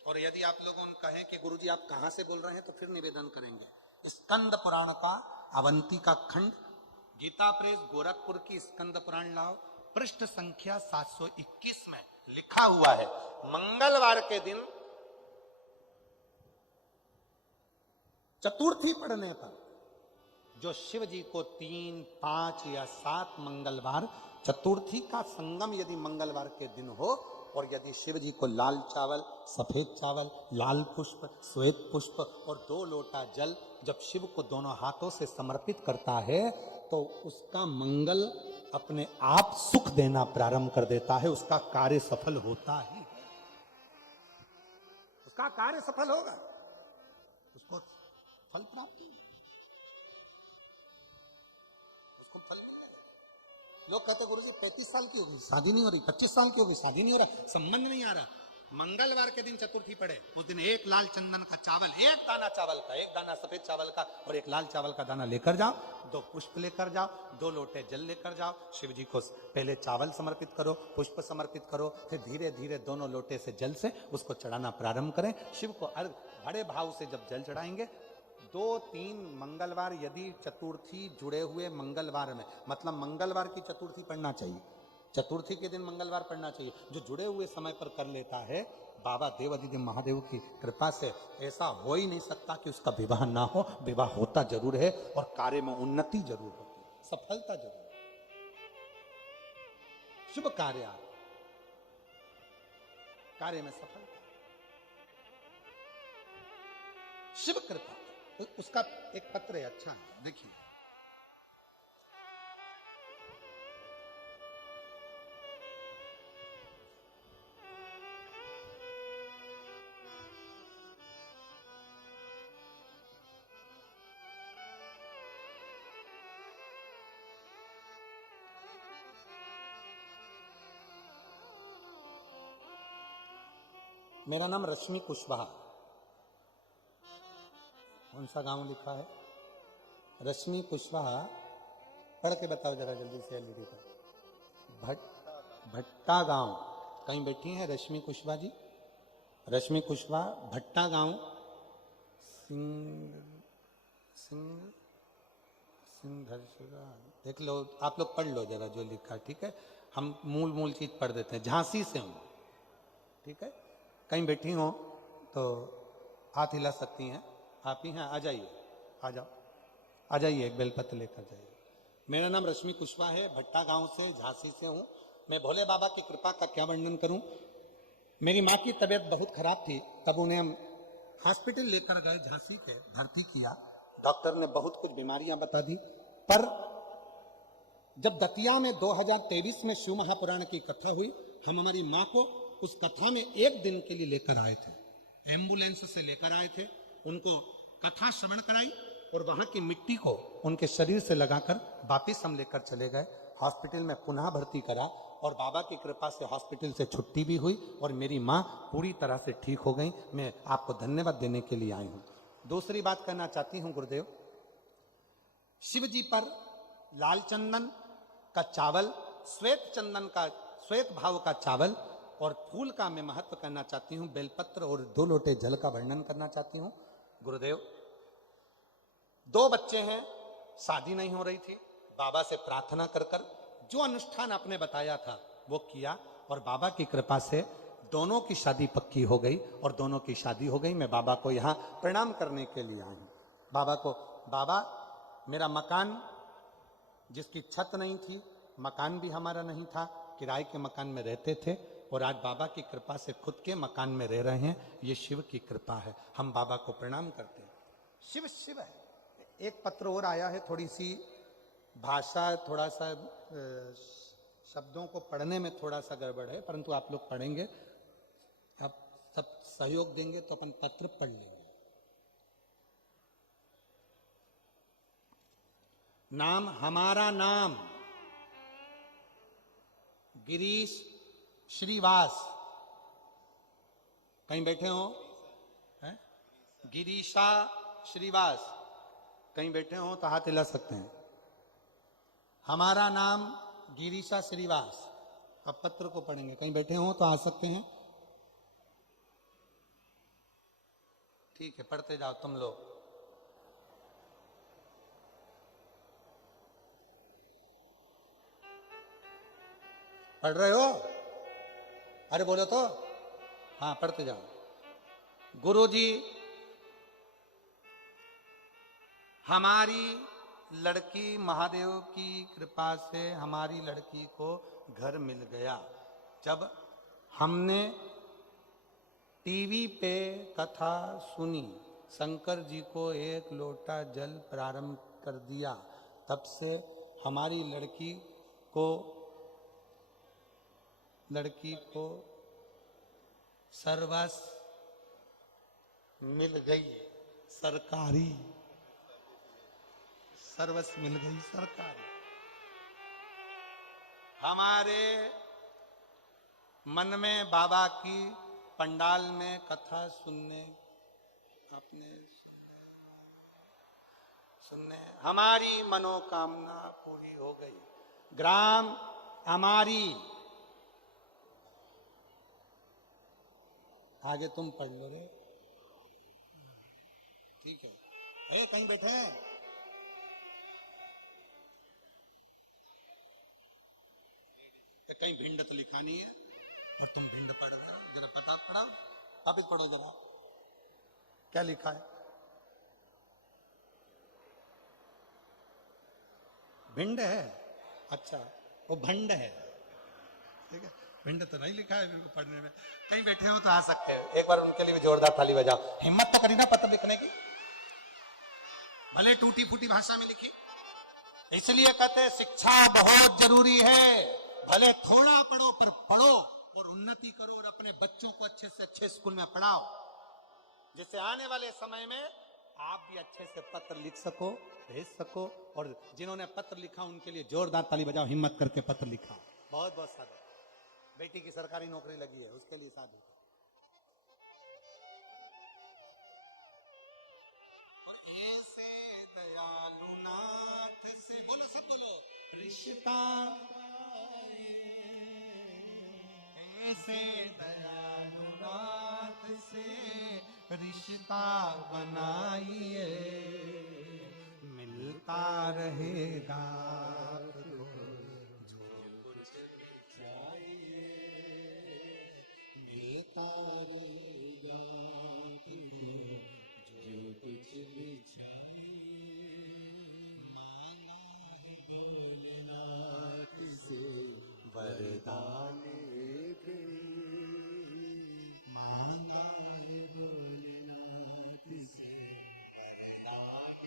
और यदि आप लोगों ने कहें कि गुरुजी आप कहां से बोल रहे हैं तो फिर निवेदन करेंगे, स्कंद पुराण का अवंती का खंड, गीता प्रेस गोरखपुर की स्कंद पुराण लाओ, पृष्ठ संख्या 721 में लिखा हुआ है, मंगलवार के दिन चतुर्थी पढ़ने पर जो शिव जी को 3, 5 या 7 मंगलवार, चतुर्थी का संगम यदि मंगलवार के दिन हो और यदि शिव जी को लाल चावल, सफेद चावल, लाल पुष्प, श्वेत पुष्प और 2 लोटा जल जब शिव को दोनों हाथों से समर्पित करता है तो उसका मंगल अपने आप सुख देना प्रारंभ कर देता है, उसका कार्य सफल होता ही है, उसका कार्य सफल होगा, उसको फल प्राप्त होगा, उसको फल मिलेगा। लोग कहते गुरुजी 35 साल की होगी शादी नहीं हो रही, 25 साल की होगी शादी नहीं हो रहा, संबंध नहीं आ रहा। मंगलवार के दिन चतुर्थी पड़े, उस दिन एक लाल चंदन का चावल, एक दाना चावल का, एक दाना सफेद चावल का और एक लाल चावल का दाना लेकर जाओ, 2 पुष्प लेकर जाओ, 2 लोटे जल लेकर जाओ, शिव जी को पहले चावल समर्पित करो, पुष्प समर्पित करो, फिर धीरे धीरे दोनों लोटे से जल से उसको चढ़ाना प्रारंभ करें। शिव को अर्घ बड़े भाव से जब जल चढ़ाएंगे, 2-3 मंगलवार यदि चतुर्थी जुड़े हुए मंगलवार में, मतलब मंगलवार की चतुर्थी पढ़ना चाहिए, चतुर्थी के दिन मंगलवार पढ़ना चाहिए, जो जुड़े हुए समय पर कर लेता है, बाबा देवादिदेव महादेव की कृपा से ऐसा हो ही नहीं सकता कि उसका विवाह ना हो, विवाह होता जरूर है और कार्य में उन्नति जरूर होती है, सफलता जरूर है, शुभ कार्य में सफलता, शिव कृपा। उसका एक पत्र है, अच्छा है, देखिए। मेरा नाम रश्मि कुशवाहा, कौन सा गांव लिखा है? रश्मि कुशवाहा, पढ़ के बताओ जरा जल्दी से एलईडी पर। भट्टा गांव, कहीं बैठी हैं रश्मि कुशवाहा जी? रश्मि कुशवाहा, भट्टा गांव, सिंघरपुरा, देख लो, आप लोग पढ़ लो जरा जो लिखा, ठीक है? हम मूल चीज पढ़ देते हैं। झांसी से हूं, ठीक है? कहीं बैठी हो तो हाथ हिला सकती हैं, आप ही हैं, आ जाइए, आ जाओ, आ जाइए, एक बेलपत्र लेकर जाइए। मेरा नाम रश्मि कुशवाहा है, भट्टा गांव से, झांसी से हूं। मैं भोले बाबा की कृपा का क्या वर्णन करूं। मेरी माँ की तबीयत बहुत खराब थी, तब उन्हें हम हॉस्पिटल लेकर गए, झांसी के भर्ती किया, डॉक्टर ने बहुत कुछ बीमारियां बता दी, पर जब दतिया में 2023 में शिव महापुराण की कथा हुई, हम हमारी माँ को उस कथा में 1 दिन के लिए लेकर आए थे, एम्बुलेंस से लेकर आए थे, उनको कथा श्रवण कराई और वहां की मिट्टी को उनके शरीर से लगाकर वापिस हम लेकर चले गए, हॉस्पिटल में पुनः भर्ती करा और बाबा की कृपा से हॉस्पिटल से छुट्टी भी हुई और मेरी माँ पूरी तरह से ठीक हो गई। मैं आपको धन्यवाद देने के लिए आई हूं। दूसरी बात कहना चाहती हूं, गुरुदेव, शिव जी पर लाल चंदन का चावल, श्वेत चंदन का, श्वेत भाव का चावल और फूल का मैं महत्व करना चाहती हूं, बेलपत्र और 2 लोटे जल का वर्णन करना चाहती हूं। गुरुदेव, 2 बच्चे हैं, शादी नहीं हो रही थी, बाबा से प्रार्थना कर कर जो अनुष्ठान आपने बताया था वो किया और बाबा की कृपा से दोनों की शादी पक्की हो गई और दोनों की शादी हो गई। मैं बाबा को यहाँ प्रणाम करने के लिए आई हूँ। बाबा को, बाबा, मेरा मकान, जिसकी छत नहीं थी, मकान भी हमारा नहीं था, किराए के मकान में रहते थे और आज बाबा की कृपा से खुद के मकान में रह रहे हैं, ये शिव की कृपा है। हम बाबा को प्रणाम करते हैं। शिव शिव है। एक पत्र और आया है, थोड़ी सी भाषा, थोड़ा सा शब्दों को पढ़ने में थोड़ा सा गड़बड़ है, परंतु आप लोग पढ़ेंगे, आप सब सहयोग देंगे तो अपन पत्र पढ़ लेंगे। नाम, हमारा नाम गिरीश श्रीवास, कहीं बैठे हो? हैं? गिरीशा श्रीवास, कहीं बैठे हो तो हाथ हिला सकते हैं। हमारा नाम गिरीशा श्रीवास। अब पत्र को पढ़ेंगे, कहीं बैठे हो तो आ सकते हैं। ठीक है, पढ़ते जाओ तुम लोग। पढ़ रहे हो? अरे बोलो तो। हाँ, पढ़ते जाओ। गुरुजी, हमारी लड़की महादेव की कृपा से हमारी लड़की को घर मिल गया। जब हमने टीवी पे कथा सुनी, शंकर जी को एक लोटा जल प्रारंभ कर दिया, तब से हमारी लड़की को सर्वस्व मिल गई सरकारी, सर्वस्व मिल गई सरकारी। हमारे मन में बाबा की पंडाल में कथा सुनने हमारी मनोकामना पूरी हो गई। ग्राम हमारी, आगे तुम पढ़ लो रे। ठीक है, कहीं बैठे हैं? कहीं भिंड तो लिखा नहीं है और तुम भिंड पढ़ रहे हो। जरा पता पढ़ाओ, वापिस पढ़ो जरा, क्या लिखा है? भिंड है? अच्छा, वो भंड है। ठीक है, भिंड तो नहीं लिखा है मेरे को पढ़ने में। कहीं बैठे हो तो आ सकते हो। एक बार उनके लिए भी जोरदार ताली बजाओ। हिम्मत तो करी ना पत्र लिखने की, भले टूटी फूटी भाषा में लिखी। इसलिए कहते हैं शिक्षा बहुत जरूरी है। भले थोड़ा पढ़ो पर पढ़ो और उन्नति करो और अपने बच्चों को अच्छे से अच्छे स्कूल में पढ़ाओ, जिससे आने वाले समय में आप भी अच्छे से पत्र लिख सको, भेज सको। और जिन्होंने पत्र लिखा उनके लिए जोरदार ताली बजाओ। हिम्मत करके पत्र लिखा, बहुत बहुत साधु। बेटी की सरकारी नौकरी लगी है, उसके लिए साधु। और ऐसे दयालु नाथ से, बोलो सब बोलो, रिश्ता ऐसे दयालु नाथ से रिश्ता बनाइए, मिलता रहेगा जो कुछ चाहिए, मिलता रहेगा जो कुछ भी चाहिए। मांगा है भोलेनाथ से वरदान, मांगा है भोलेनाथ से वरदान,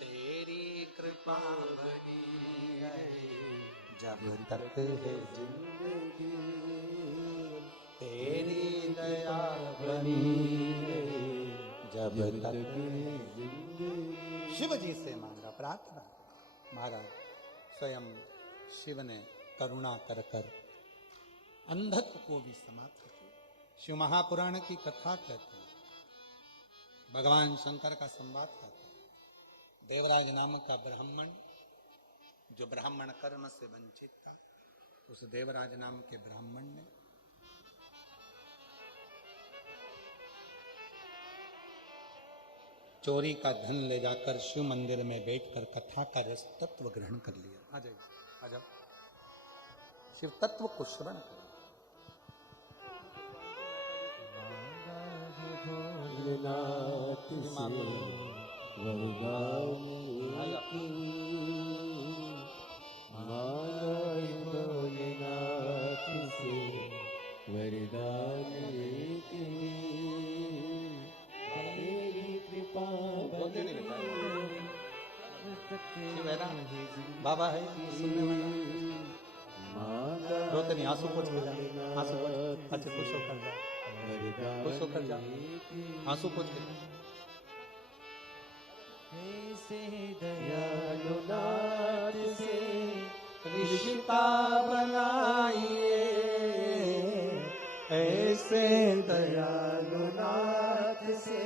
तेरी कृपा बनी रहे जब तक है जिंदगी, तेरी दया बनी रहे जब तक है जिंदगी। शिव जी से मांगा प्रार्थना। महाराज स्वयं शिव ने करुणा कर कर अंधत्व को भी समाप्त किया। शिव महापुराण की कथा कहते हैं, भगवान शंकर का संवाद कहता है। देवराज नाम का ब्राह्मण, जो ब्राह्मण कर्म से वंचित था, उस देवराज नाम के ब्राह्मण ने चोरी का धन ले जाकर शिव मंदिर में बैठकर कथा का रस तत्व ग्रहण कर लिया। आ जाइए, आ जाओ, शिव तत्व को श्रवण करो। भोलेनाथ से वरदान की, मांगा है भोलेनाथ से वरदान की, तेरी कृपा बनी बाबा है सुनने वाला, रोते नहीं, आंसू पोंछ के जा, आंसू पोंछ। अच्छा, खुश होकर जा, खुश होकर जा, आंसू पोंछ के जा। ऐसे दयालु नाथ से रिश्ता बनाइए, ऐसे दयालु नाथ से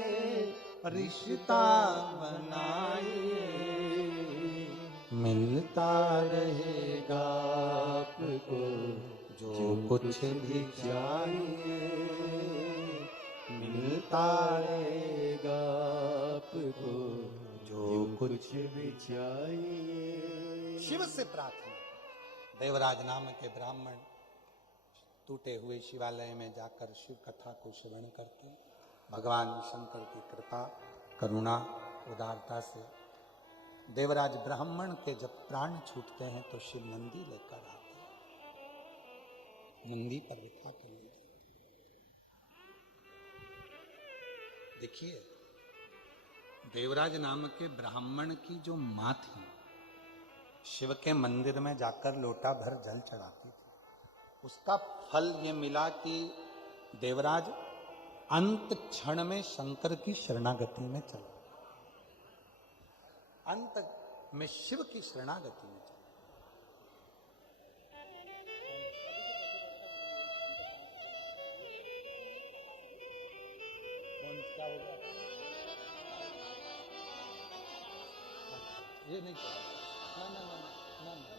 रिश्ता बनाइए, मिलता रहेगा आपको जो कुछ भी चाहिए, मिलता रहेगा आपको जो कुछ भी चाहिए। शिव से प्रार्थना। देवराज नाम के ब्राह्मण टूटे हुए शिवालय में जाकर शिव कथा को श्रवण करते, भगवान शंकर की कृपा करुणा उदारता से देवराज ब्राह्मण के जब प्राण छूटते हैं तो शिव नंदी लेकर आते हैं, नंदी पर बिठा कर ले जाते। देखिए, देवराज नाम के ब्राह्मण की जो मां थी, शिव के मंदिर में जाकर लोटा भर जल चढ़ाती थी। उसका फल ये मिला कि देवराज अंत क्षण में शंकर की शरणागति में चला, अंत में शिव की शरणागति में चला। ये नहीं ना, ना, ना, ना, ना।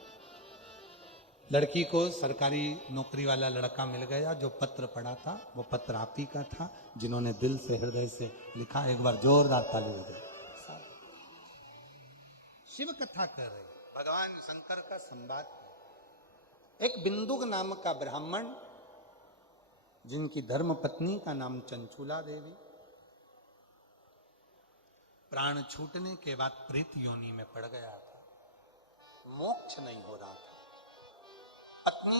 लड़की को सरकारी नौकरी वाला लड़का मिल गया, जो पत्र पढ़ा था वो पत्र आप ही का था, जिन्होंने दिल से हृदय से लिखा। एक बार जोरदार ताली बजाइए। शिव कथा कर रहे, भगवान शंकर का संवाद। एक बिंदुक नाम का ब्राह्मण, जिनकी धर्म पत्नी का नाम चंचूला देवी, प्राण छूटने के बाद प्रेत योनि में पड़ गया था, मोक्ष नहीं हो रहा था। पत्नी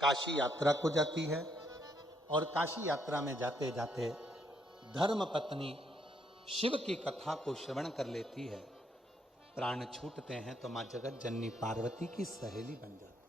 काशी यात्रा को जाती है और काशी यात्रा में जाते जाते धर्म पत्नी शिव की कथा को श्रवण कर लेती है। प्राण छूटते हैं तो मां जगत जननी पार्वती की सहेली बन जाती है।